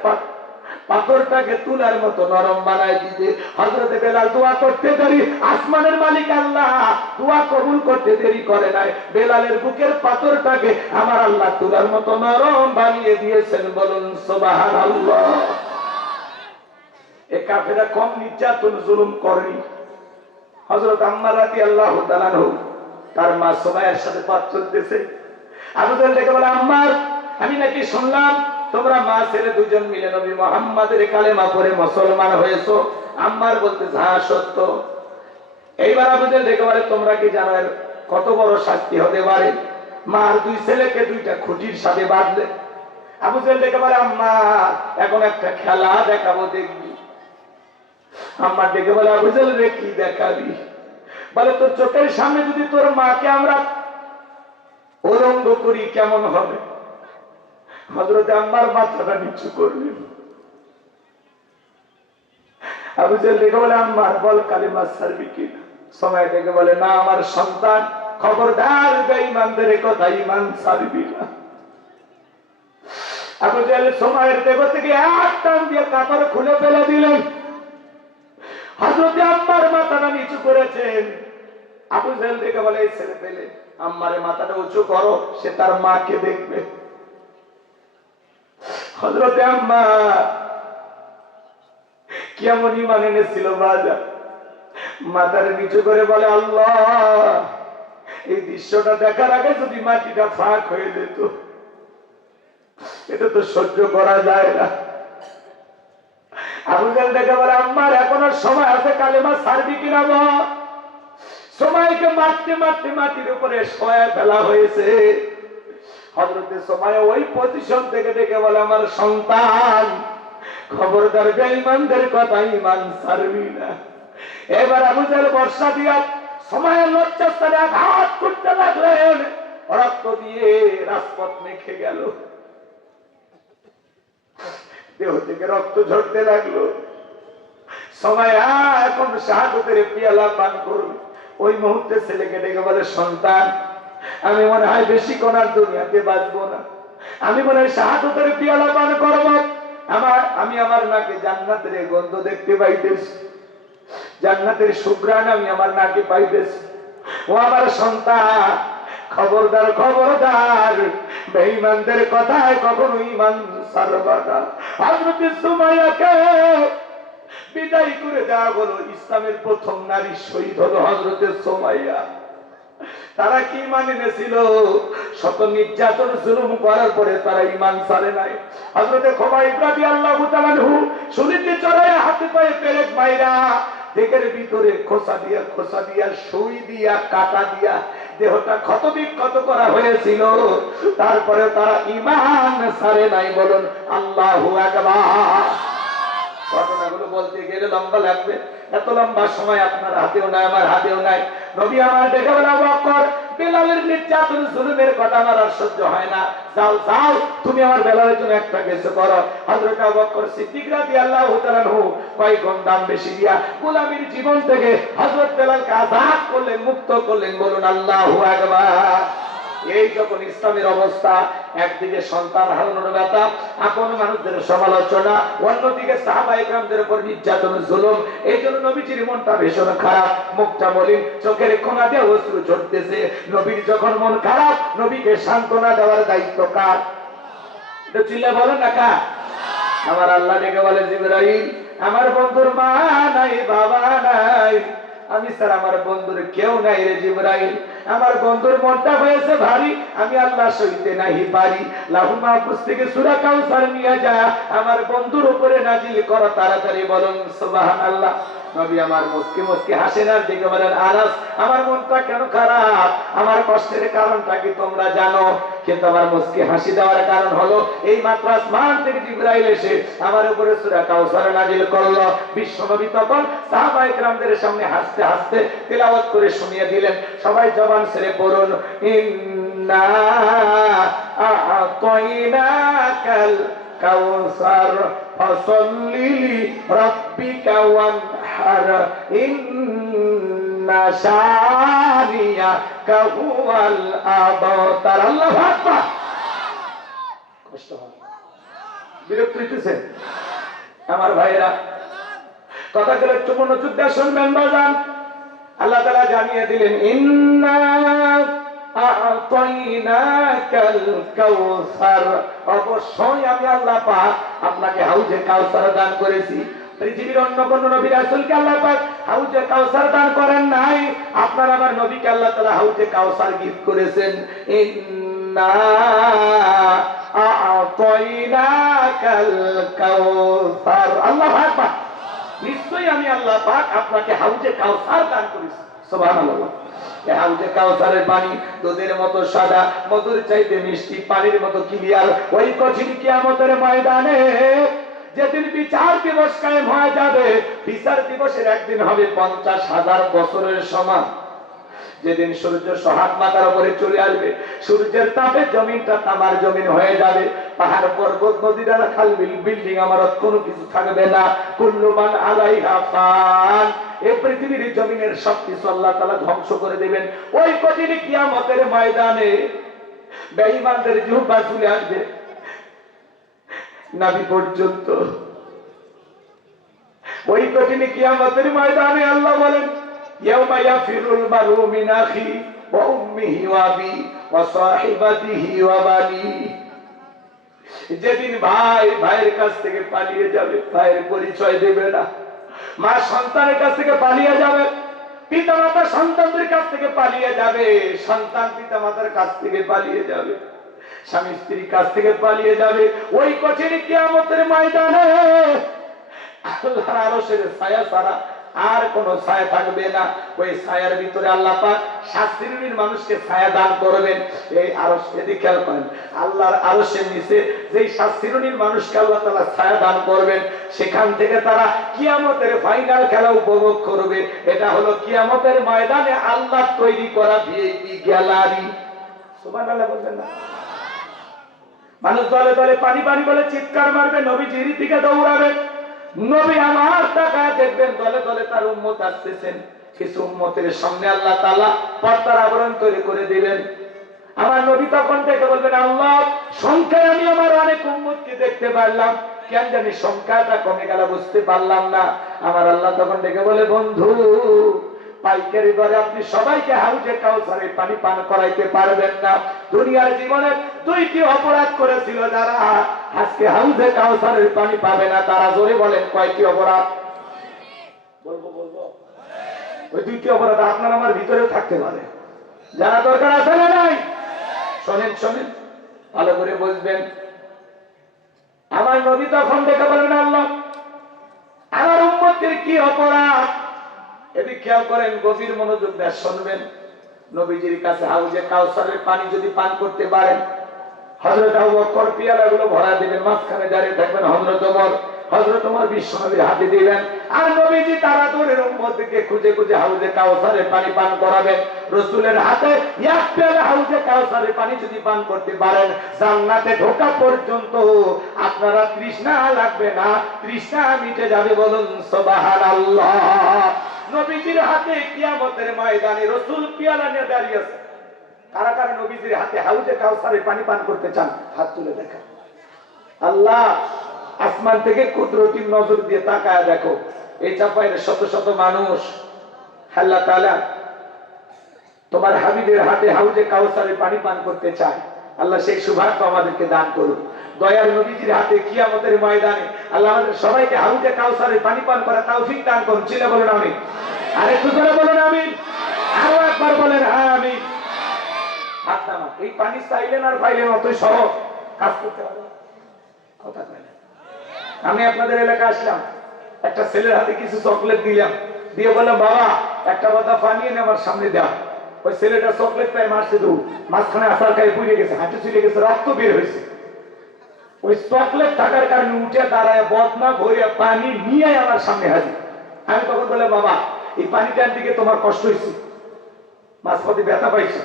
পাথরটাকে তুলার মতো নরম বানায় দিতে? হযরতে বেলাল দোয়া করতে দেরি, আসমানের মালিক আল্লাহ দোয়া কবুল করতে দেরি করে নাই, বেলালের বুকের পাথরটাকে আমার আল্লাহ তুলার মতো নরম বানিয়ে দিয়েছেন। বলুন সুবহানাল্লাহ। এ কাফেররা কম নির্যাতন জুলুম করেনি। হযরত আম্মার রাদিয়াল্লাহু তাআলা আনহু তার মা সুমাইয়ার সাথে পাপ চলতেছে। আবু জাহল ডেকে বলে, আম্মার আমি নাকি শুনলাম তোমরা মা ছেলে দুজন মিলে নবী মুহাম্মাদের কালেমা পড়ে মুসলমান হয়েছো। আম্মার বলতেছে, হ্যাঁ সত্য। এইবার আবু জাহল ডেকে বলে, তোমরা কি জানো এর কত বড় শাস্তি হতে পারে? মার দুই ছেলেকে দুইটা খুঁটির সাথে বাঁধলে। আবু জাহল ডেকে বলে, আম্মা এখন একটা খেলা দেখাবো, দেখবি? আম্মা ডেকে বলে, আবু জাহল রে কি দেখাবি? বলে, তোর চোখের সামনে যদি তোর মাকে আমরা উলঙ্গ করি কেমন হবে? হযরত আম্মার মাথাটা নিচু করলেন। আবু জাহল ডেকে বলে, আম্মার বল কালিমা ছাড়বি কিনা? সময় ডেকে বলে, না আমার সন্তান, খবরদার বেঈমানদের কথা ঈমান ছাড়বি না। আবু জাহল সময়ের দেহ থেকে এক টান দিয়ে কাপড় খুলে ফেলে দিলেন। হযরত আম্মার মাথাটা নিচু করেছেন। আবু জাহল ডেকে বলে, এই ছেলে পেলে আম্মারের মাথাটা উঁচু করো, সে তার মাকে দেখবে। হযরত আম্মা কেমন ঈমান এনেছিল বাজা, মাথার নিচু করে বলে, আল্লাহ এই দৃশ্যটা দেখার আগে যদি মাটিটা ফাঁক হয়ে যেত, এটা তো সহ্য করা যায় না। আবু জাহল ডেকে বলে, আম্মার এখনো সময় আছে, কালেমা ছাড়বি কিনা বল? সময়কে মারতে মারতে মাটির উপরে শোয়া ফেলা হয়েছে। হযরতে সুমাইয়া ওই পজিশন থেকে ডেকে বলে, আমার সন্তান খবরদার বেঈমানদের কথা ঈমান ছাড়বি না। এবার আবু জাহল বর্ষা দিয়া সুমাইয়ার লজ্জাস্থানে আঘাত করতে লাগলেন, রক্ত দিয়ে রাজপথ মেখে গেল, দেহ থেকে রক্ত ঝরতে লাগলো। সুমাইয়া এখন শাহাদাতের পিয়ালা পান করবে। ওই মুহূর্তে ছেলেকে ডেকে বলে, সন্তান আমি মনে হয় বেশিক্ষণ আর দুনিয়াতে বাঁচবো না, আমি মনে হয় শাহাদাতের পিয়ালা পান করব। আমি আমার নাকে জান্নাতের গন্ধ দেখতে পাইতেছি, জান্নাতের সুঘ্রাণ আমি আমার নাকে পাইতেছি। ও আমার সন্তান খবরদার খবরদার বেঈমানদের কথায় কখনো ঈমান ছাড়বা না। হযরত সুমাইয়াকে বিদায় করে দেওয়া হলো। ইসলামের প্রথম নারী শহীদ হলো হযরতে সুমাইয়া। তারা কি ঈমান এনেছিল? শত নির্যাতন জুলুম করার পরে তারা ঈমান ছাড়ে নাই। হযরতে খুবাইব রাদিয়াল্লাহু তাআলা আনহু শরীরে চড়াইয়া হাতে পায়ে পেরেক মাইরা দেহের ভিতরে খোসা দিয়া সুই দিয়া কাটা দিয়া দেহটা ক্ষত বিক্ষত করা হয়েছিল, তারপরে তারা ঈমান ছাড়ে নাই। বলুন আল্লাহু আকবার। ঘটনাগুলো বলতে গেলে লম্বা লাগবে, এত লম্বা সময় আপনার হাতেও নাই আমার হাতেও নাই। নবী আমার ডেকে বলে, আবু বকর বেলালের নির্যাতন জুলুমের কথা আমার আর সহ্য হয় না, যাও যাও তুমি আমার বেলালের জন্য একটা কিছু করো। হযরত আবু বকর সিদ্দিক রাদিয়াল্লাহু তাআলা আনহু কয়েকগুণ দাম বেশি দিয়া গোলামীর জীবন থেকে হযরত বেলালকে আযাদ করলেন, মুক্ত করলেন। বলুন আল্লাহু আকবার। এই যখন ইসলামের অবস্থা, একদিকে সন্তান হারানোর ব্যথা, আপন মানুষদের সমালোচনা, অন্যদিকে সাহাবায়ে কেরামদের উপর নির্যাতন জুলুম, এই জন্য নবীজির মনটা ভীষণ খারাপ, মুখটা মলিন, চোখের কোণা দিয়ে অশ্রু ঝরতেছে। নবীর যখন মন খারাপ, নবীকে সান্ত্বনা দেওয়ার দায়িত্ব কার? চিল্লা বলেন না কার? আমার আল্লাহ ডেকে বলে, জিবরাইল আমার বন্ধুর মা নাই বাবা নাই, আমি স্যার আমার বন্ধুর কেউ নাই রে জিবরাইল। আমার বন্ধুর মনটা হয়েছে ভারী, আমি আল্লাহ সইতে নাহি পারি। লাহুল মাহফুজ থেকে সূরা কাউসার নিয়ে যা আমার বন্ধুর উপরে নাজিল করো তাড়াতাড়ি, বলুন সুবহানাল্লাহ। নবী আমার মুস্কি মুস্কি হাসেন আর দিকে বলেন, আনাস আমার মনটা কেন খারাপ, আমার কষ্টের কারণটা কি তোমরা জানো? কিন্তু আমার মুস্কি হাসি দেওয়ার কারণ হলো এই মাত্র আসমান থেকে জিবরাইল এসে আমার উপরে সূরা কাউসার নাজিল করলো। বিশ্বনবী তখন সাহাবায়ে কেরামদের সামনে হাসতে হাসতে তেলাওয়াত করে শুনিয়ে দিলেন। সবাই জবান ছেড়ে পড়ুন, ইন্না আ'তাইনাকাল কাউসার ফাসাল্লি লিরাব্বিকা ওয়ানহার ইন্না শানিয়াকা হুয়াল আবতার। আল্লাহু আকবার। কষ্ট হয়, বিরক্ত হইতেছেন আমার ভাইরা? কথাগুলো একটু মনোযোগ দিয়ে শুনবেন বাজান। আল্লাহ তাআলা জানিয়ে দিলেন, ইন্না আ'তাইনাকাল কাউসার, অবশ্যই আমি আল্লাহ পাক আপনাকে হাউজে কাউসার দান করেছি। পৃথিবীর অন্য কোন নবী রাসূলকে আল্লাহ পাক হাউজে কাউসার দান করেন নাই, আপনার আমার নবীকে আল্লাহ তাআলা হাউজে কাউসার গিফট করেছেন। ইন্না আ'তাইনাকাল কাউসার, আল্লাহু আকবার। নিশ্চয়ই আমি আল্লাহ পাক আপনাকে হাউজে কাউসার দান করেছি। সুবহানাল্লাহ। এই হাউজে কাউসারের পানি দুধের মতো সাদা, মধুর চাইতে মিষ্টি, পানির মতো ক্লিয়ার। ওই কঠিন কিয়ামতের ময়দানে যেদিন বিচার দিবস কায়েম হয়ে যাবে, বিচার দিবসের একদিন হবে 50,000 বছরের সমান। যেদিন সূর্য সোহাগ মাথার উপরে চলে আসবে, সূর্যের তাপে জমিনটা তামার জমিন হয়ে যাবে, পাহাড় পর্বত নদী দ্বারা খাল বিল্ডিং আমারত কোনো কিছু থাকবে না। কুল্লু মান আলাইহা ফান, এই পৃথিবীর জমিনের সবকিছু আল্লাহ তাআলা ধ্বংস করে দিবেন। ওই কঠিন কিয়ামতের ময়দানে বেঈমানদের জিহ্বা চলে আসবে নাভি পর্যন্ত। ওই কঠিন কিয়ামতের ময়দানে আল্লাহ বলেন, ইয়াউমা ইয়াফিরুল মারউ মিন আখি ওয়া উম্মিহি ওয়া আবি ওয়া সাহিবাতিহি ওয়া বানি। যেদিন ভাই ভাইয়ের কাছ থেকে পালিয়ে যাবে, ভাইয়ের পরিচয় দেবে না। মা সন্তানের কাছ থেকে পালিয়ে যাবে, পিতা মাতা সন্তানদের কাছ থেকে পালিয়ে যাবে, সন্তান পিতা মাতার কাছ থেকে পালিয়ে যাবে, স্বামী স্ত্রীর কাছ থেকে পালিয়ে যাবে। ওই কঠিন কিয়ামতের ময়দানে আল্লাহর আরশের ছায়া ছাড়া আর কোন ছায়া থাকবে না। ওই ছায়ার ভিতরে আল্লাহ পাক 7 শ্রেণীর মানুষকে ছায়া দান করবেন। এই আরশ, এদিকে খেয়াল করেন, আল্লাহর আরশের নিচে যেই 7 শ্রেণীর মানুষকে আল্লাহ তাআলা ছায়া দান করবেন, সেখান থেকে তারা কিয়ামতের ফাইনাল খেলা উপভোগ করবে। এটা হলো কিয়ামতের ময়দানে আল্লাহ তৈরি করা ভিআইপি গ্যালারি। সুবহানাল্লাহ বলবেন না? মানুষ দলে দলে পানি পানি বলে চিৎকার মারবে, নবী জিরি থেকে দৌড়াবে। নবী আমার তাকায় দেখবেন দলে দলে তার উম্মত আসতেছেন। কিছু উম্মতের সামনে আল্লাহ তাআলা পর্দার আবরণ তৈরি করে দিবেন। আমার নবী তখন থেকে বলবেন, আল্লাহ সংখ্যায় আমি আমার অনেক উম্মতকে দেখতে পারলাম, কেন জানি সংখ্যাটা কমে গেল, বুঝতে পারলাম না। আমার আল্লাহ তখন থেকে বলে, বন্ধু পাইকারি দরে আপনি সবাইকে হাউজে কাউসারের পানি পান করাইতে পারবেন না। দুনিয়ার জীবনে 2টি অপরাধ করেছিল যারা, আজকে হাউজে কাউসারের পানি পাবে না। তারা জোরে বলেন, কয়টি অপরাধ? বলবো বলবো? ওই 2টি অপরাধ আপনার আমার ভিতরেও থাকতে পারে, জানা দরকার আছে না নাই? শোনেন শোনেন, ভালো করে বুঝবেন। আমার নবী তখন দেখে বলবেন, আল্লাহ আমার উম্মতের কি অপরাধ? এদিকে খেয়াল করেন, গভীর মনোযোগ দিয়ে শুনবেন। নবীজির কাছে হাউজে কাউসারের পানি যদি পান করতে পারেন, হযরত আবু বকর পিয়ালাগুলো ভরা দিবেন, মাঝখানে দাঁড়িয়ে থাকবেন হযরত ওমর বিশ্বনবীর হাতে দিবেন, আর নবীজি তারা দূরের উম্মতকে খুঁজে খুঁজে হাউজে কাউসারের পানি পান করাবেন। রাসূলের হাতে এক পেয়ালা হাউজে কাউসারের পানি যদি পান করতে পারেন, জান্নাতে ঢোকা পর্যন্ত আপনারা তৃষ্ণা লাগবে না, তৃষ্ণা মিটে যাবে। বলুন সুবহানাল্লাহ। নবীজির হাতে কিয়ামতের ময়দানে রাসূল পিয়ালা নিয়ে দাঁড়িয়ে আছে। কারা কারা নবীজির হাতে হাউজে কাউসারের পানি পান করতে চান? হাত তুলে দেখা। আল্লাহ আসমান থেকে কুদরতি নজর দিয়ে তাকায় দেখো, এই চাপায়ের শত শত মানুষ। আল্লাহ তাআলা তোমার হাবিবের হাতে হাউজে কাউসারের পানি পান করতে চায়। আল্লাহ সেই সৌভাগ্য আমাদেরকে দান করুন। দয়ার নবীজির হাতে কিয়ামতের ময়দানে আল্লাহ আমাদের সবাইকে হাউজে কাউসারের পানি পান করা তৌফিক দান করুন। চিল্লা বলেন আমিন। আরেকটু জোরে বলেন আমিন। আরো একবার বলেন আমিন। হাত নামা। এই পানি চাইলেন আর পাইলেন অতই সহজ, কাজ করতে হবে কথা কয় না। আমি আপনাদের এলাকা আসলাম, একটা ছেলের হাতে কিছু চকলেট দিলাম, দিয়ে বললাম বাবা একটা কথা পানি এনে আমার সামনে দাও। ওই ছেলেটা চকলেট পায় মারছে, দু মাঝখানে আসার গায়ে পুড়ে গেছে, হাঁটু চলে গেছে, রক্ত বের হয়েছে। ওই চকলেট থাকার কারণে উঠে দাঁড়ায় বদনা ভরে পানি নিয়ে আমার সামনে হাজির। আমি তখন বলে বাবা এই পানিটার দিকে তোমার কষ্ট হয়েছে, মাঝপথে ব্যথা পাইছে,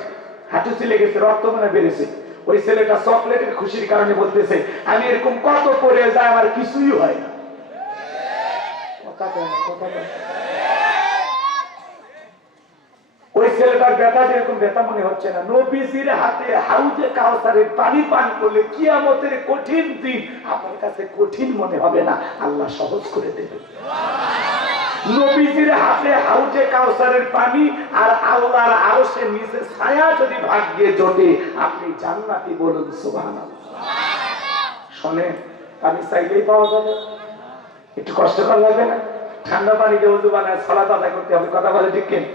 হাঁটু চলে গেছে, রক্ত মনে বেড়েছে। ওই ছেলেটা চকলেটের খুশির কারণে বলতেছে আমি এরকম কত পড়ে যায় আমার কিছুই হয় না। ওই ছেলেটার ব্যথা যেরকম ব্যথা মনে হচ্ছে না, নবীজির হাতে হাউজে কাউসারের পানি পান করলে কিয়ামতের কঠিন দিন আপনার কাছে কঠিন মনে হবে না, আল্লাহ সহজ করে দেবে। নবীজির হাতে হাউজে কাউসারের পানি আর আল্লাহর আরশের নিচে ছায়া যদি ভাগ্যে জোটে আপনি জান্নাতি বলুন সুবহানাল্লাহ। শোনেন, পানি চাইলেই পাওয়া যাবে, একটু কষ্টকর লাগবে না? ঠান্ডা পানিতে ওযু বানায় সালাত আদায় করতে হবে, কথা বলে ঠিক কিনা?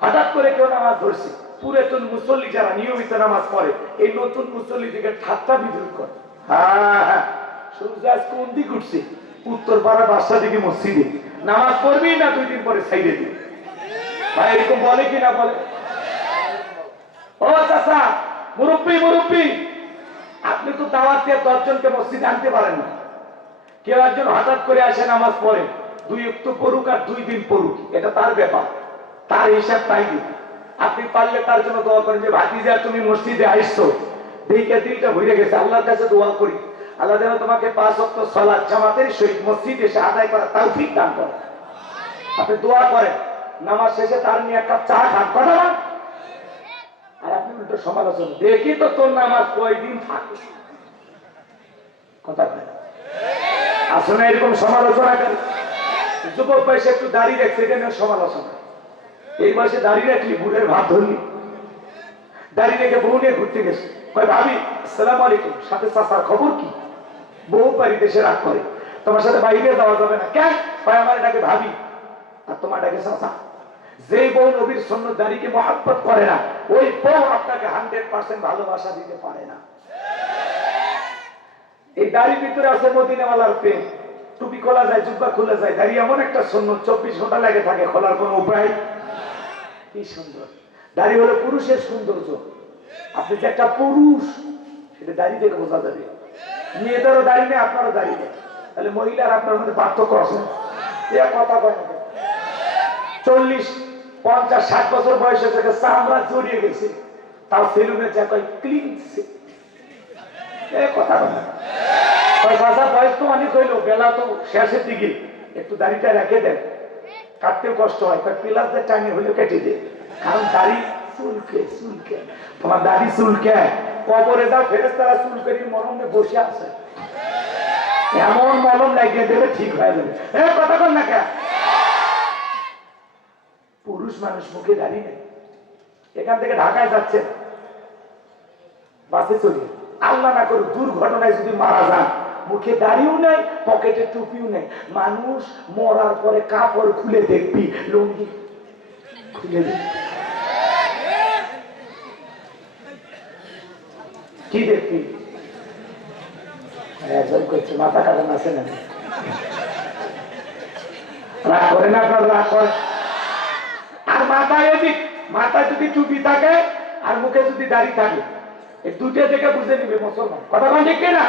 হঠাৎ করে কেউ নামাজ ধরছে, পুরাতন মুসল্লি যারা নিয়মিত নামাজ পড়ে এই নতুন মুসল্লি দিকে ঠাট্টা বিদ্রুপ করে। হ্যাঁ, সূর্য আজ কোন দিক উঠছে? উত্তর পাড়া বাসা দিকে মসজিদে নামাজ পড়বি না 2 দিন পরে ছাইড়ে দিবি। ভাই এরকম বলে কি না বলে? ও চাচা, মুরব্বী মুরব্বী, আপনি তো দাওয়াত দিয়ে 10 জনকে মসজিদে আনতে পারেন না। কেউ একজন হঠাৎ করে আসে নামাজ পড়ে, 2 ওয়াক্ত পড়ুক আর 2 দিন পড়ুক, এটা তার ব্যাপার, তার হিসাব তাই দিবে। আপনি পারলে তার জন্য দোয়া করেন যে ভাতিজা তুমি মসজিদে আইসো, দেখে দিলটা ভরে গেছে, আল্লাহর কাছে দোয়া করি আল্লাহ যেন তোমাকে 5 ওয়াক্ত সালাত জামাতের সহিত মসজিদে এসে আদায় করা তৌফিক দান করে। আপনি দোয়া করেন, নামাজ শেষে তার নিয়ে 1 কাপ চা খান, কথা বলেন। আর আপনি উল্টো সমালোচনা, দেখি তো তোর নামাজ কয়দিন থাকে, কথা বলেন। আসলে এরকম সমালোচনা করে যুবক বয়সে একটু দাঁড়িয়ে রাখছে, এটা নিয়ে সমালোচনা। এই বয়সে দাঁড়িয়ে রাখলি বুড়ের ভাব ধরলি, দাঁড়িয়ে রেখে বউ নিয়ে ঘুরতে গেছে, কয় ভাবি আসসালামু আলাইকুম, সাথে চাচার খবর কি? বউ বাড়ি দেশে রাগ করে, তোমার সাথে বাইরে যাওয়া যাবে না কেন? কয় আমার এটাকে ভাবি আর তোমার এটাকে চাচা। যে বউ নবীর সুন্নাত দাড়িকে মহব্বত করে না, ওই বউ আপনাকে 100% ভালোবাসা দিতে পারে না। এই দাড়ির ভিতরে আছে মদিনাওয়ালার প্রেম, টুপি খোলা যায়, জুব্বা খুলে যায়, দাড়ি এমন একটা সুন্নাত 24 ঘন্টা লাগে থাকে, খোলার কোনো উপায়। কি সুন্দর দাড়ি হলো পুরুষের সৌন্দর্য। আপনি যে একটা পুরুষ সেটা দাড়ি দেখে বোঝা যাবে। মেয়েদেরও দাড়ি নেই, আপনারও দাড়ি নেই, তাহলে মহিলার আপনার মধ্যে পার্থক্য আছে। কথা কয় না, 40, 50, 60 বছর বয়সে থেকে চামড়া জড়িয়ে গেছে, তাও সেলুনে যা কয় ক্লিন। কথা কয় না, বয়স তো অনেক হইলো, বেলা তো শেষের দিকে, একটু দাড়িটা রেখে দেন, কাটতেও কষ্ট হয়, প্লাস দিয়ে টাইমে হইলেও কেটে দেয়, কারণ দাড়ি চুলকে চুলকে, তোমার দাড়ি চুলকে, কবরে যাও ফেরেশতারা চুল করে মরমে বসে আছে, এমন মলম লাগিয়ে দেবে ঠিক হয়ে যাবে। কথা বল না কেন? পুরুষ মানুষ মুখে দাড়ি নেই, এখান থেকে ঢাকায় যাচ্ছে বাসে চলে, আল্লাহ না করুক দুর্ঘটনায় যদি মারা যান, মুখে দাড়িও নেই, পকেটে টুপিও নেই, মানুষ মরার পরে কাপড় খুলে দেখবি, লুঙ্গি খুলে দেখবি, কি দেখবি? করছে মাথা কাটান আছে না, রাগ করে না আপনার, রাগ করে। আর মাথায় যদি টুপি থাকে আর মুখে যদি দাড়ি থাকে, এই দুটো থেকে বুঝে নিবে মুসলমান, কথা বল ঠিক না?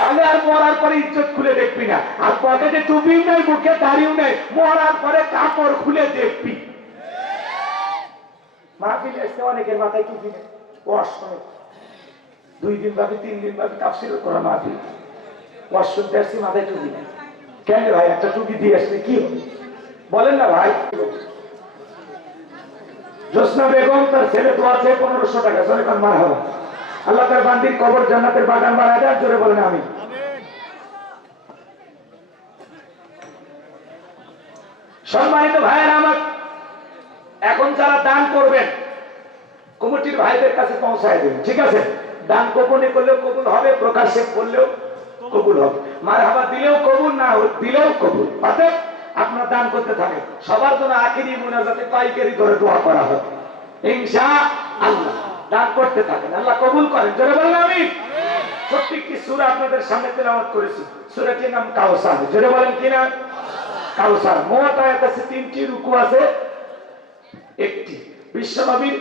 তাহলে আর মরার পরে ইজ্জত খুলে দেখবি না, আর পকেটে টুপিও নেই, মুখে দাড়িও নেই, মরার পরে কাপড় খুলে দেখবি। মাহফিল এসে অনেকের মাথায় টুপি নেই, ওয়াশ করে 2 দিন ভাবি 3 দিন ভাবি তাফসীর করা মাহফিল, ওয়াশ শুনতে আসছি, মাথায় টুপি নেই। কেন ভাই, একটা টুপি দিয়ে আসলে কি হবে বলেন না ভাই? জোসনা বেগম তার ছেলে তো আছে 1500 টাকা, জোরে কোন মারহাবা। আল্লাহ তার বান্দির কবর জান্নাতের বাগান বানায় দেন, জোরে বলেন আমিন। সম্মানিত ভাইয়েরা আমার, এখন যারা দান করবেন কমিটির ভাইদের কাছে পৌঁছায় দেবেন, ঠিক আছে? দান গোপনে করলেও কবুল হবে, প্রকাশ্যে করলেও কবুল হবে, মারহাবা দিলেও কবুল, না দিলেও কবুল। অতএব আপনার দান করতে থাকে, সবার জন্য আখিরি মুনাজাতে পাইকারি ধরে দোয়া করা হবে ইনশাআল্লাহ। দান করতে থাকেন, আল্লাহ কবুল করেন। জোরে বলেন আমিন। সত্যি কি সূরা আপনাদের সামনে তেলাওয়াত করেছি, সূরাটির নাম কাউসার। জোরে বলেন কি নাম? কাউসার। মোট আয়াত আছে 3টি, রুকু আছে 1টি। বিশ্বনবীর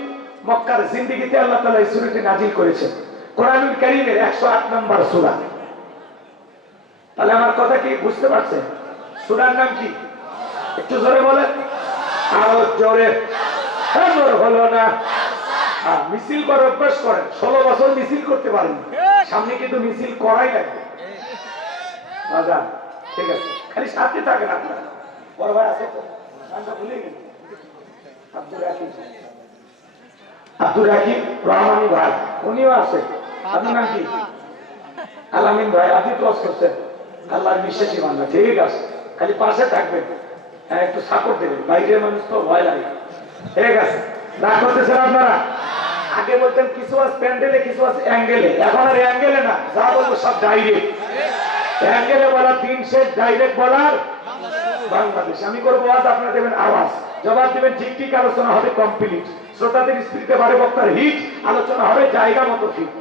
মক্কার জিন্দেগিতে আল্লাহ তাআলা এই সূরাটি নাজিল করেছেন। কোরআনুল কারীমের 108 নম্বর সূরা। তাহলে আমার কথা কি বুঝতে পারছেন? সূরার নাম কি? একটু জোরে বলেন। আরো জোরে। জোরে হলো না। মিছিল করে অভ্যাস করেন, 16 বছর মিছিল করতে পারেন, সামনে কিন্তু মিছিল করাই লাগবে। বাজান ঠিক আছে, খালি সাথে থাকেন আপনারা। বড় ভাই আছে তো, নামটা ভুলে গেল, আব্দুর রাকিব রহমানি ভাই, উনিও আছে। আপনার নাম কি? আলামিন ভাই। আপনি ক্রস করছেন, আল্লাহর বিশ্বাসী বান্দা। ঠিক আছে, খালি পাশে থাকবেন, হ্যাঁ একটু সাপোর্ট দেবেন, বাইরের মানুষ তো ভয় লাগে। ঠিক আছে, রাগ করতেছেন আপনারা? আগে বলতেন কিছু আছে প্যান্ডেলে, কিছু আছে অ্যাঙ্গেলে, এখন আর অ্যাঙ্গেলে না, যা বলবো সব ডাইরেক্ট। অ্যাঙ্গেলে বলার দিন শেষ, ডাইরেক্ট বলার বাংলাদেশ। আমি করবো আজ, আপনারা দেবেন আওয়াজ, জবাব দিবেন ঠিক ঠিক, আলোচনা হবে কমপ্লিট। শ্রোতাদের স্পিরিটে বাড়ে বক্তার হিট, আলোচনা হবে জায়গা মতো ফিট।